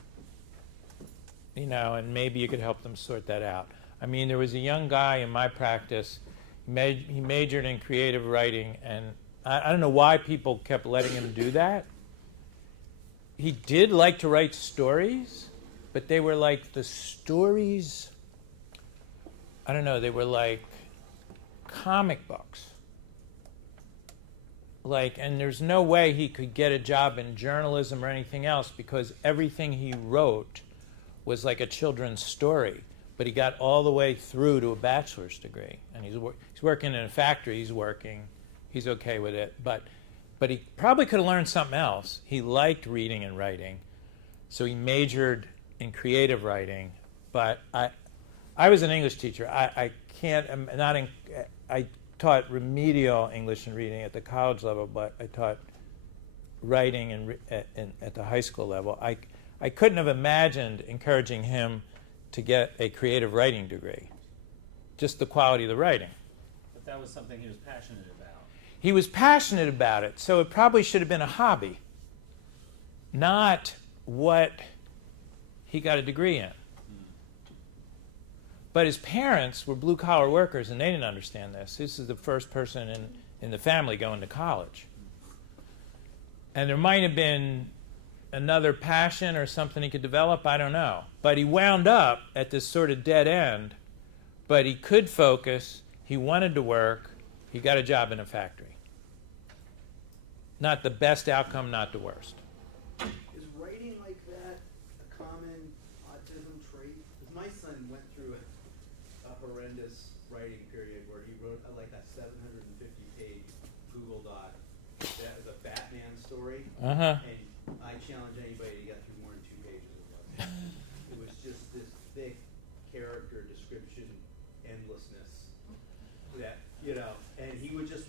and maybe you could help them sort that out. I mean, there was a young guy in my practice, he majored in creative writing, and I don't know why people kept letting him do that. He did like to write stories, but they were like the stories, I don't know, they were like comic books. And there's no way he could get a job in journalism or anything else because everything he wrote was like a children's story. But he got all the way through to a bachelor's degree. And he's working in a factory, he's okay with it. But he probably could have learned something else. He liked reading and writing, so he majored in creative writing. But I was an English teacher. I taught remedial English and reading at the college level, but I taught writing at the high school level. I couldn't have imagined encouraging him to get a creative writing degree, just the quality of the writing. But that was something he was passionate about. He was passionate about it, so it probably should have been a hobby, not what he got a degree in. But his parents were blue-collar workers, and they didn't understand this. This is the first person in the family going to college. And there might have been another passion or something he could develop, I don't know. But he wound up at this sort of dead end, but he could focus, he wanted to work, he got a job in a factory. Not the best outcome, not the worst. Is writing like that a common autism trait? Because my son went through a horrendous writing period where he wrote like a 750-page Google Doc that was a Batman story. Uh-huh. And I challenge anybody to get through more than 2 pages of it. It was just this thick character description endlessness that, and he would just,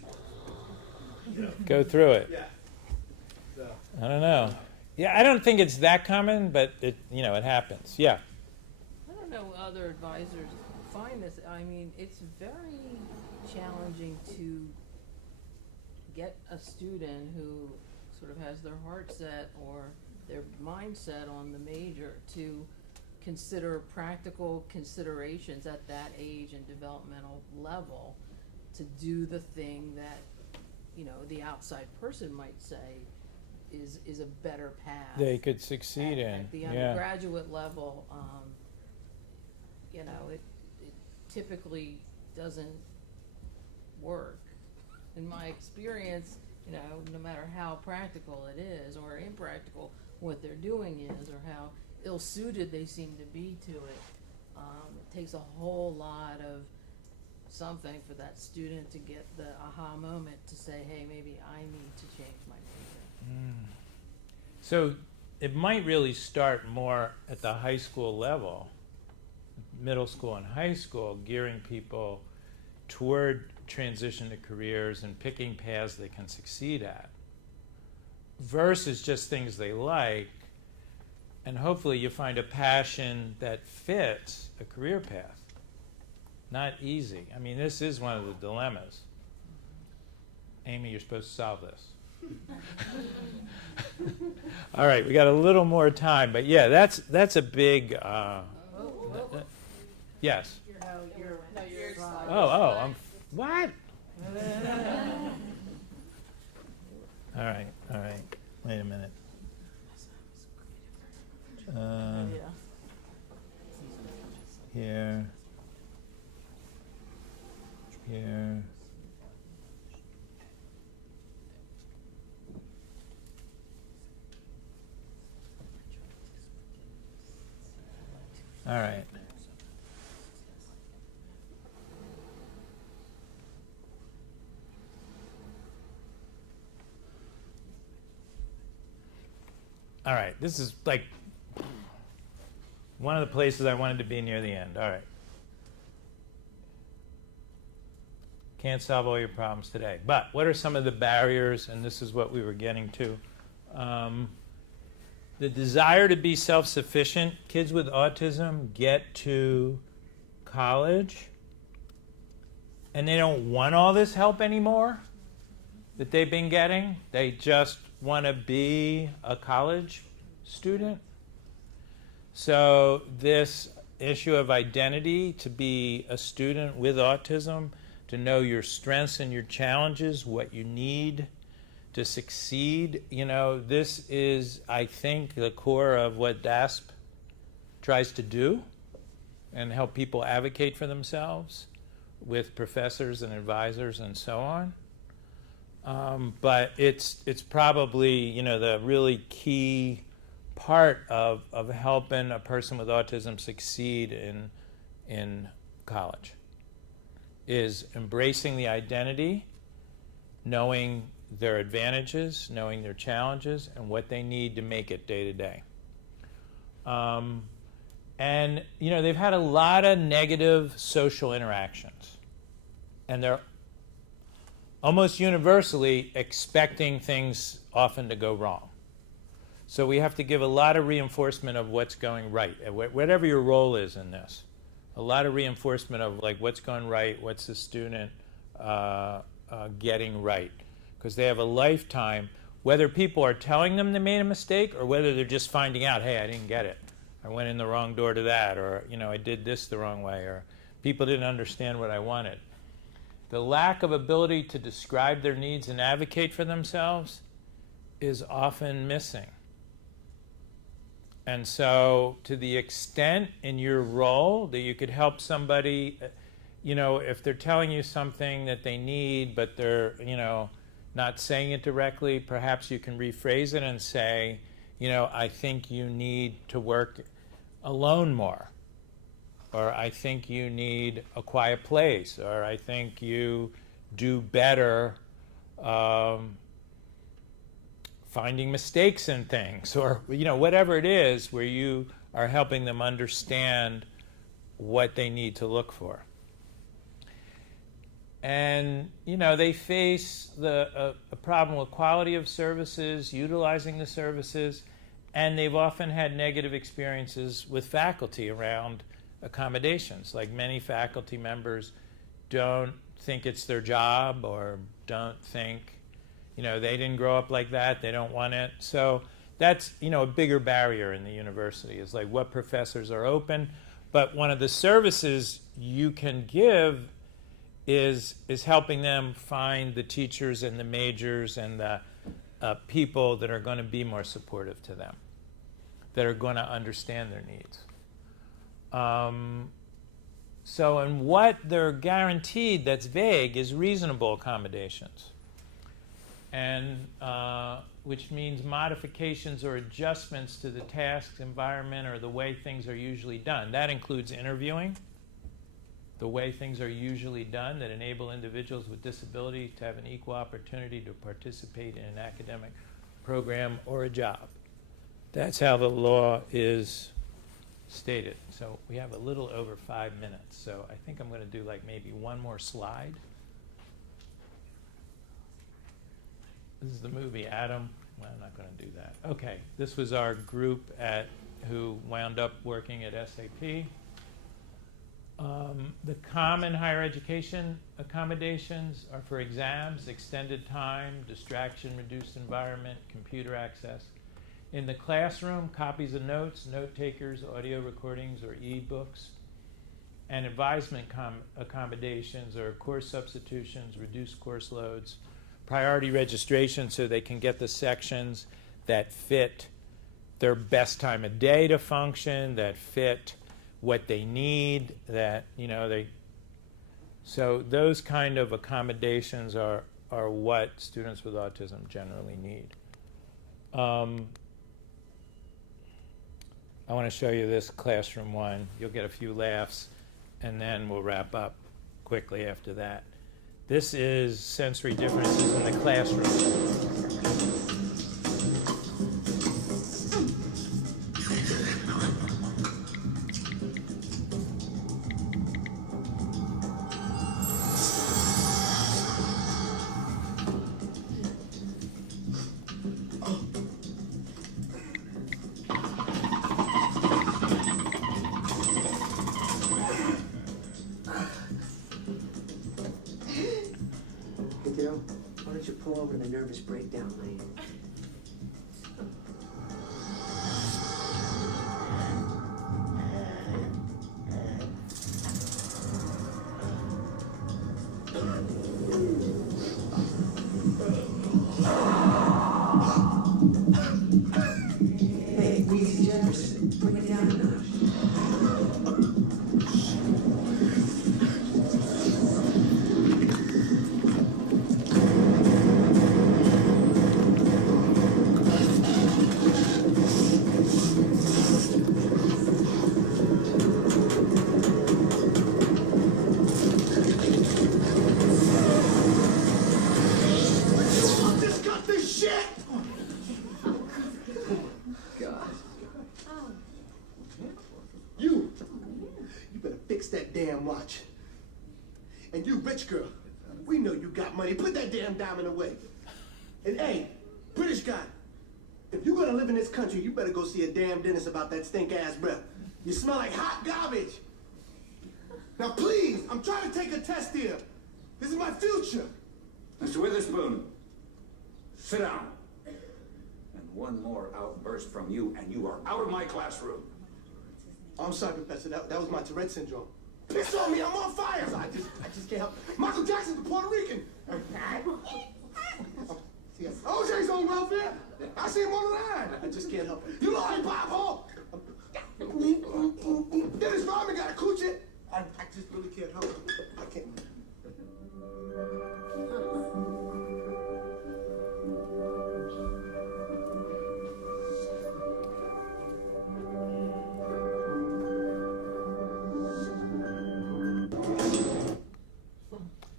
go through it. Yeah. So. I don't know. Yeah, I don't think it's that common, but it happens. Yeah. I don't know other advisors find this. I mean, it's very challenging to get a student who sort of has their heart set or their mindset on the major to consider practical considerations at that age and developmental level to do the thing that the outside person might say is a better path. They could succeed in. At the undergraduate level, it typically doesn't work. In my experience, no matter how practical it is or impractical what they're doing is or how ill-suited they seem to be to it, it takes a whole lot of something for that student to get the aha moment to say, hey, maybe I need to change my major. So it might really start more at the high school level, middle school and high school, gearing people toward transition to careers and picking paths they can succeed at, versus just things they like, and hopefully you find a passion that fits a career path. Not easy. I mean, this is one of the dilemmas. Amy, you're supposed to solve this. All right, we got a little more time, but yeah, that's a big. Yes. How What? All right. Wait a minute. Here. All right. All right, this is like one of the places I wanted to be near the end. All right. Can't solve all your problems today. But what are some of the barriers? And this is what we were getting to. The desire to be self-sufficient. Kids with autism get to college and they don't want all this help anymore that they've been getting. They just want to be a college student. So this issue of identity, to be a student with autism, to know your strengths and your challenges, what you need to succeed, this is, I think, the core of what DASP tries to do and help people advocate for themselves with professors and advisors and so on. But it's probably, the really key part of helping a person with autism succeed in college is embracing the identity, knowing their advantages, knowing their challenges, and what they need to make it day to day. And, they've had a lot of negative social interactions. And they're almost universally expecting things often to go wrong. So we have to give a lot of reinforcement of what's going right, whatever your role is in this. A lot of reinforcement of like what's going right, what's the student getting right. Because they have a lifetime, whether people are telling them they made a mistake or whether they're just finding out, hey, I didn't get it. I went in the wrong door to that, or I did this the wrong way, or people didn't understand what I wanted. The lack of ability to describe their needs and advocate for themselves is often missing. And so to the extent in your role that you could help somebody, if they're telling you something that they need, but they're, not saying it directly, perhaps you can rephrase it and say, I think you need to work alone more. Or I think you need a quiet place. Or I think you do better finding mistakes in things, or whatever it is where you are helping them understand what they need to look for. And they face a problem with quality of services, utilizing the services, and they've often had negative experiences with faculty around accommodations. Like many faculty members don't think it's their job, or don't think they didn't grow up like that, they don't want it. So that's, a bigger barrier in the university is like what professors are open. But one of the services you can give is helping them find the teachers and the majors and the people that are going to be more supportive to them, that are going to understand their needs. So, and what they're guaranteed that's vague is reasonable accommodations. And which means modifications or adjustments to the tasks, environment, or the way things are usually done. That includes interviewing, the way things are usually done that enable individuals with disability to have an equal opportunity to participate in an academic program or a job. That's how the law is stated. So we have a little over 5 minutes. So I think I'm going to do like maybe one more slide. This is the movie Adam. Well, I'm not going to do that. Okay, this was our group who wound up working at SAP. The common higher education accommodations are for exams, extended time, distraction, reduced environment, computer access. In the classroom, copies of notes, note takers, audio recordings, or e-books. and advisement accommodations or course substitutions, reduced course loads, priority registration so they can get the sections that fit their best time of day to function, that fit what they need, that, you know, so those kind of accommodations are what students with autism generally need. I want to show you this classroom one. You'll get a few laughs, and then we'll wrap up quickly after that. This is sensory differences in the classroom. Why don't you pull over to the nervous breakdown lane? Hey, easy, Jefferson. Bring it down a notch. That damn watch. And you rich girl, we know you got money. Put that damn diamond away. And hey, British guy, if you're gonna live in this country, you better go see a damn dentist about that stink ass breath. You smell like hot garbage. Now please, I'm trying to take a test here. This is my future. Mr. Witherspoon, sit down. And one more outburst from you, and you are out of my classroom. I'm sorry, Professor. That was my Tourette syndrome. Piss on me, I'm on fire. So I just can't help. Michael Jackson's a Puerto Rican. See, OJ's on welfare. I see him on the line. I just can't help it. You know how Bob Hall. Dennis Rodman got a coochie. I just really can't help it. I can't.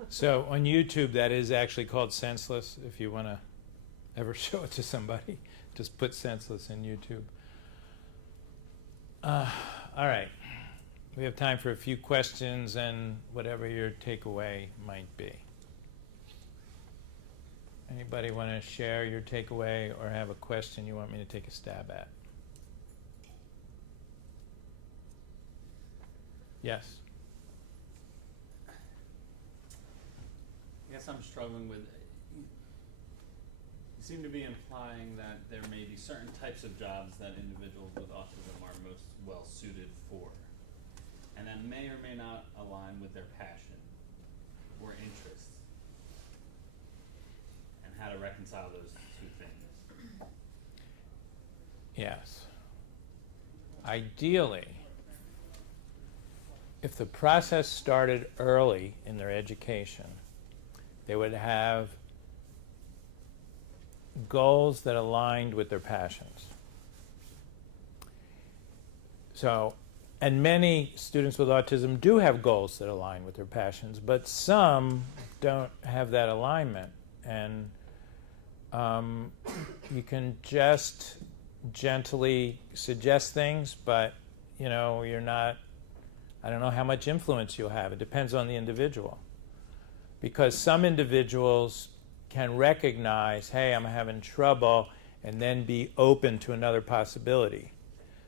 So on YouTube, that is actually called senseless. If you want to ever show it to somebody, just put senseless in YouTube. All right. We have time for a few questions and whatever your takeaway might be. Anybody want to share your takeaway or have a question you want me to take a stab at? Yes. I guess I'm struggling with, you seem to be implying that there may be certain types of jobs that individuals with autism are most well suited for, and that may or may not align with their passion or interests, and how to reconcile those two things. Yes. Ideally, if the process started early in their education, they would have goals that aligned with their passions. So, and many students with autism do have goals that align with their passions, but some don't have that alignment. And you can just gently suggest things, but you know, you're not, I don't know how much influence you'll have. It depends on the individual. Because some individuals can recognize, hey, I'm having trouble, and then be open to another possibility.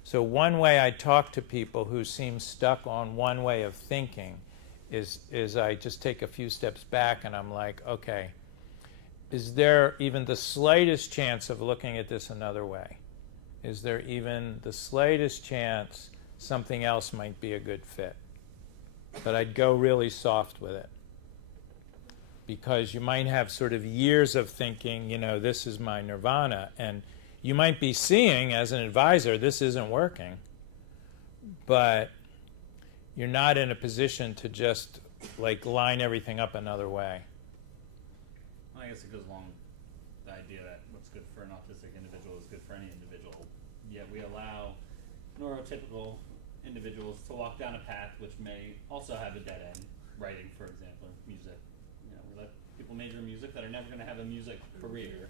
So one way I talk to people who seem stuck on one way of thinking is I just take a few steps back and I'm like, okay, is there even the slightest chance of looking at this another way? Is there even the slightest chance something else might be a good fit? but I'd go really soft with it. Because you might have sort of years of thinking, you know, this is my nirvana, and you might be seeing as an advisor, this isn't working, but you're not in a position to just like line everything up another way. I guess it goes along the idea that what's good for an autistic individual is good for any individual. Yet we allow neurotypical individuals to walk down a path which may also have a dead end, writing, for example, music. You know, we let people major in music that are never going to have a music career,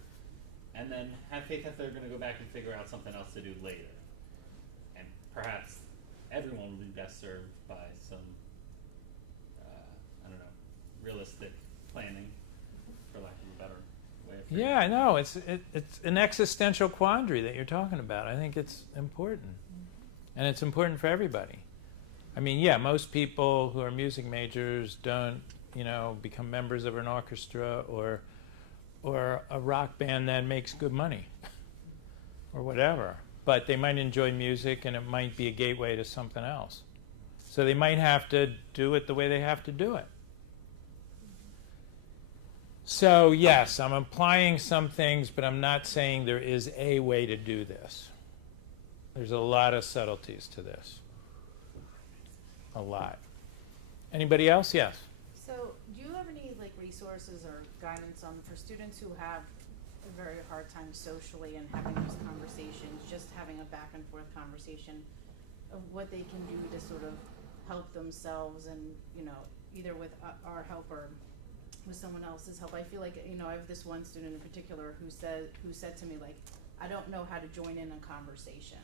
and then have faith that they're going to go back and figure out something else to do later. And perhaps everyone will be best served by some, I don't know, realistic planning, for lack of a better way of phrasing it. Yeah, I know. It's an existential quandary that you're talking about. I think it's important. And it's important for everybody. I mean, yeah, most people who are music majors don't, you know, become members of an orchestra or a rock band that makes good money or whatever. But they might enjoy music, and it might be a gateway to something else. So they might have to do it the way they have to do it. So yes, I'm applying some things, but I'm not saying there is a way to do this. There's a lot of subtleties to this. A lot. Anybody else? Yes. So, do you have any like resources or guidance on for students who have a very hard time socially and having those conversations, just having a back and forth conversation of what they can do to sort of help themselves, and you know, either with our help or with someone else's help? I feel like, you know, I have this one student in particular who said to me, like, I don't know how to join in a conversation.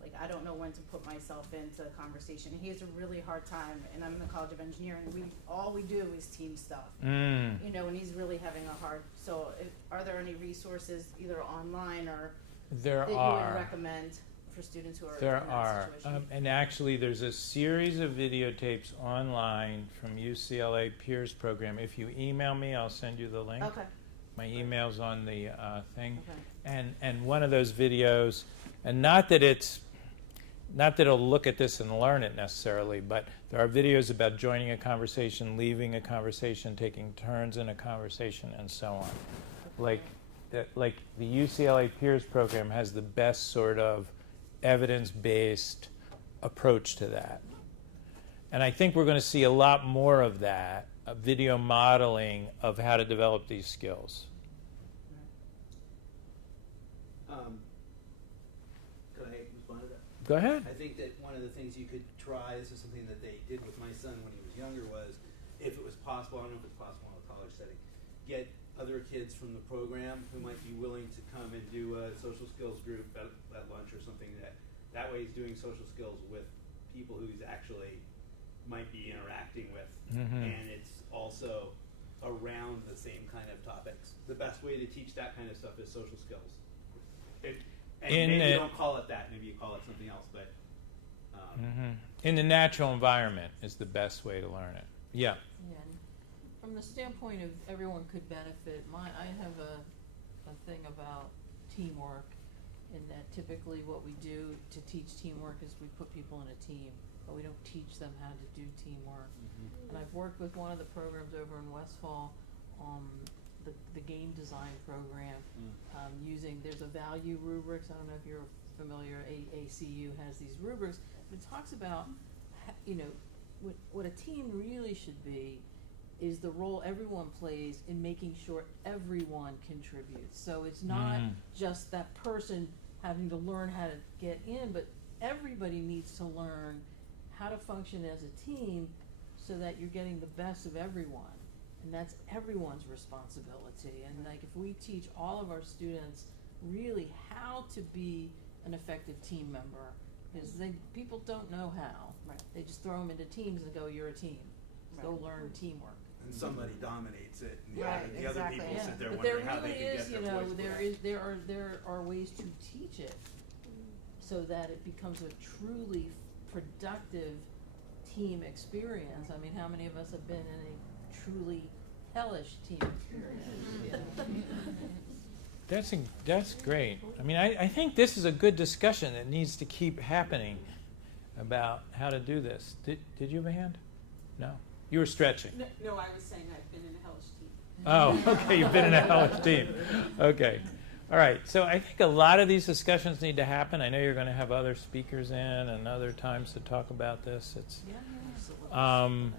Like, I don't know when to put myself into a conversation. He has a really hard time, and I'm in the College of Engineering. All we do is team stuff. You know, and he's really having a hard. So, are there any resources, either online or that you would recommend for students who are in that situation? And actually, there's a series of videotapes online from UCLA Peers Program. If you email me, I'll send you the link. Okay. My email's on the thing. Okay. And one of those videos, and not that it'll look at this and learn it necessarily, but there are videos about joining a conversation, leaving a conversation, taking turns in a conversation, and so on. Like the UCLA Peers Program has the best sort of evidence-based approach to that. And I think we're going to see a lot more of that, video modeling of how to develop these skills. Could I respond to that? Go ahead. I think that one of the things you could try, this is something that they did with my son when he was younger, was if it was possible, I don't know if it's possible in a college setting, get other kids from the program who might be willing to come and do a social skills group at lunch or something. That way he's doing social skills with people who he's actually might be interacting with. And it's also around the same kind of topics. The best way to teach that kind of stuff is social skills. Maybe you don't call it that, maybe you call it something else, but in the natural environment is the best way to learn it. Yeah. Yeah. From the standpoint of everyone could benefit, I have a thing about teamwork, in that typically what we do to teach teamwork is we put people in a team, but we don't teach them how to do teamwork. And I've worked with one of the programs over in Westfall on the game design program, there's a value rubrics. I don't know if you're familiar, AACU has these rubrics, but it talks about, you know, what a team really should be is the role everyone plays in making sure everyone contributes. So it's not just that person having to learn how to get in, but everybody needs to learn how to function as a team so that you're getting the best of everyone. And that's everyone's responsibility. And like, if we teach all of our students really how to be an effective team member, because people don't know how. Right. They just throw them into teams and go, you're a team. Right. Go learn teamwork. And somebody dominates it, and the other people sit there but wondering there how they really can is, get you their know, voice back. there are ways to teach it so that it becomes a truly productive team experience. I mean, how many of us have been in a truly hellish team experience? That's great. I mean, I think this is a good discussion that needs to keep happening about how to do this. Did you have a hand? No? You were stretching. No, I was saying I've been in a hellish team. Oh, okay, you've been in a hellish team. Okay. All right, so I think a lot of these discussions need to happen. I know you're going to have other speakers in and other times to talk about this. And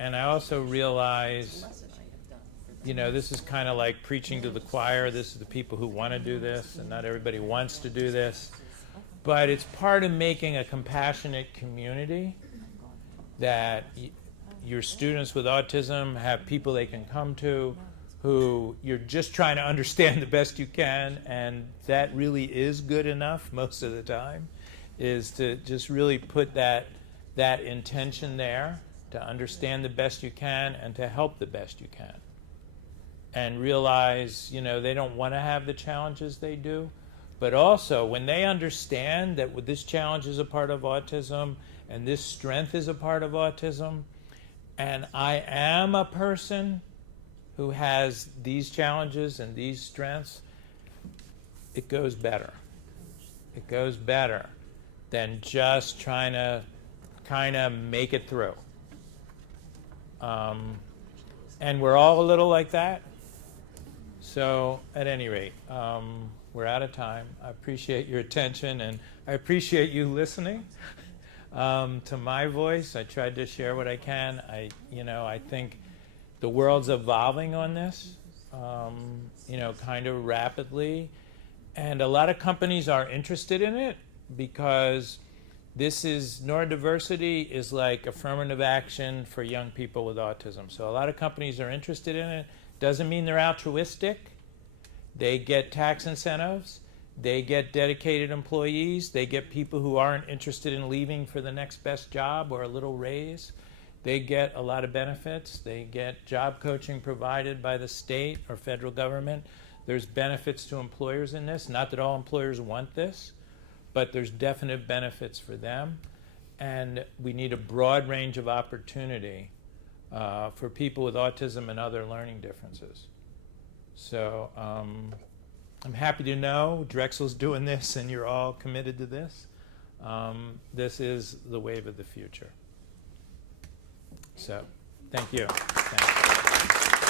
I also realize, you know, this is kind of like preaching to the choir. This is the people who want to do this, and not everybody wants to do this. But it's part of making a compassionate community that your students with autism have people they can come to who you're just trying to understand the best you can, and that really is good enough most of the time, is to just really put that intention there to understand the best you can and to help the best you can. And realize, you know, they don't want to have the challenges they do, but also when they understand that this challenge is a part of autism and this strength is a part of autism, and I am a person who has these challenges and these strengths, it goes better. It goes better than just trying to kind of make it through. And we're all a little like that. So at any rate, we're out of time. I appreciate your attention, and I appreciate you listening to my voice. I tried to share what I can. I think the world's evolving on this, kind of rapidly. And a lot of companies are interested in it because neurodiversity is like affirmative action for young people with autism. So a lot of companies are interested in it. Doesn't mean they're altruistic. They get tax incentives. They get dedicated employees. They get people who aren't interested in leaving for the next best job or a little raise. They get a lot of benefits. They get job coaching provided by the state or federal government. There's benefits to employers in this. Not that all employers want this, but there's definite benefits for them. And we need a broad range of opportunity for people with autism and other learning differences. So I'm happy to know Drexel's doing this and you're all committed to this. This is the wave of the future. So, thank you. Thanks.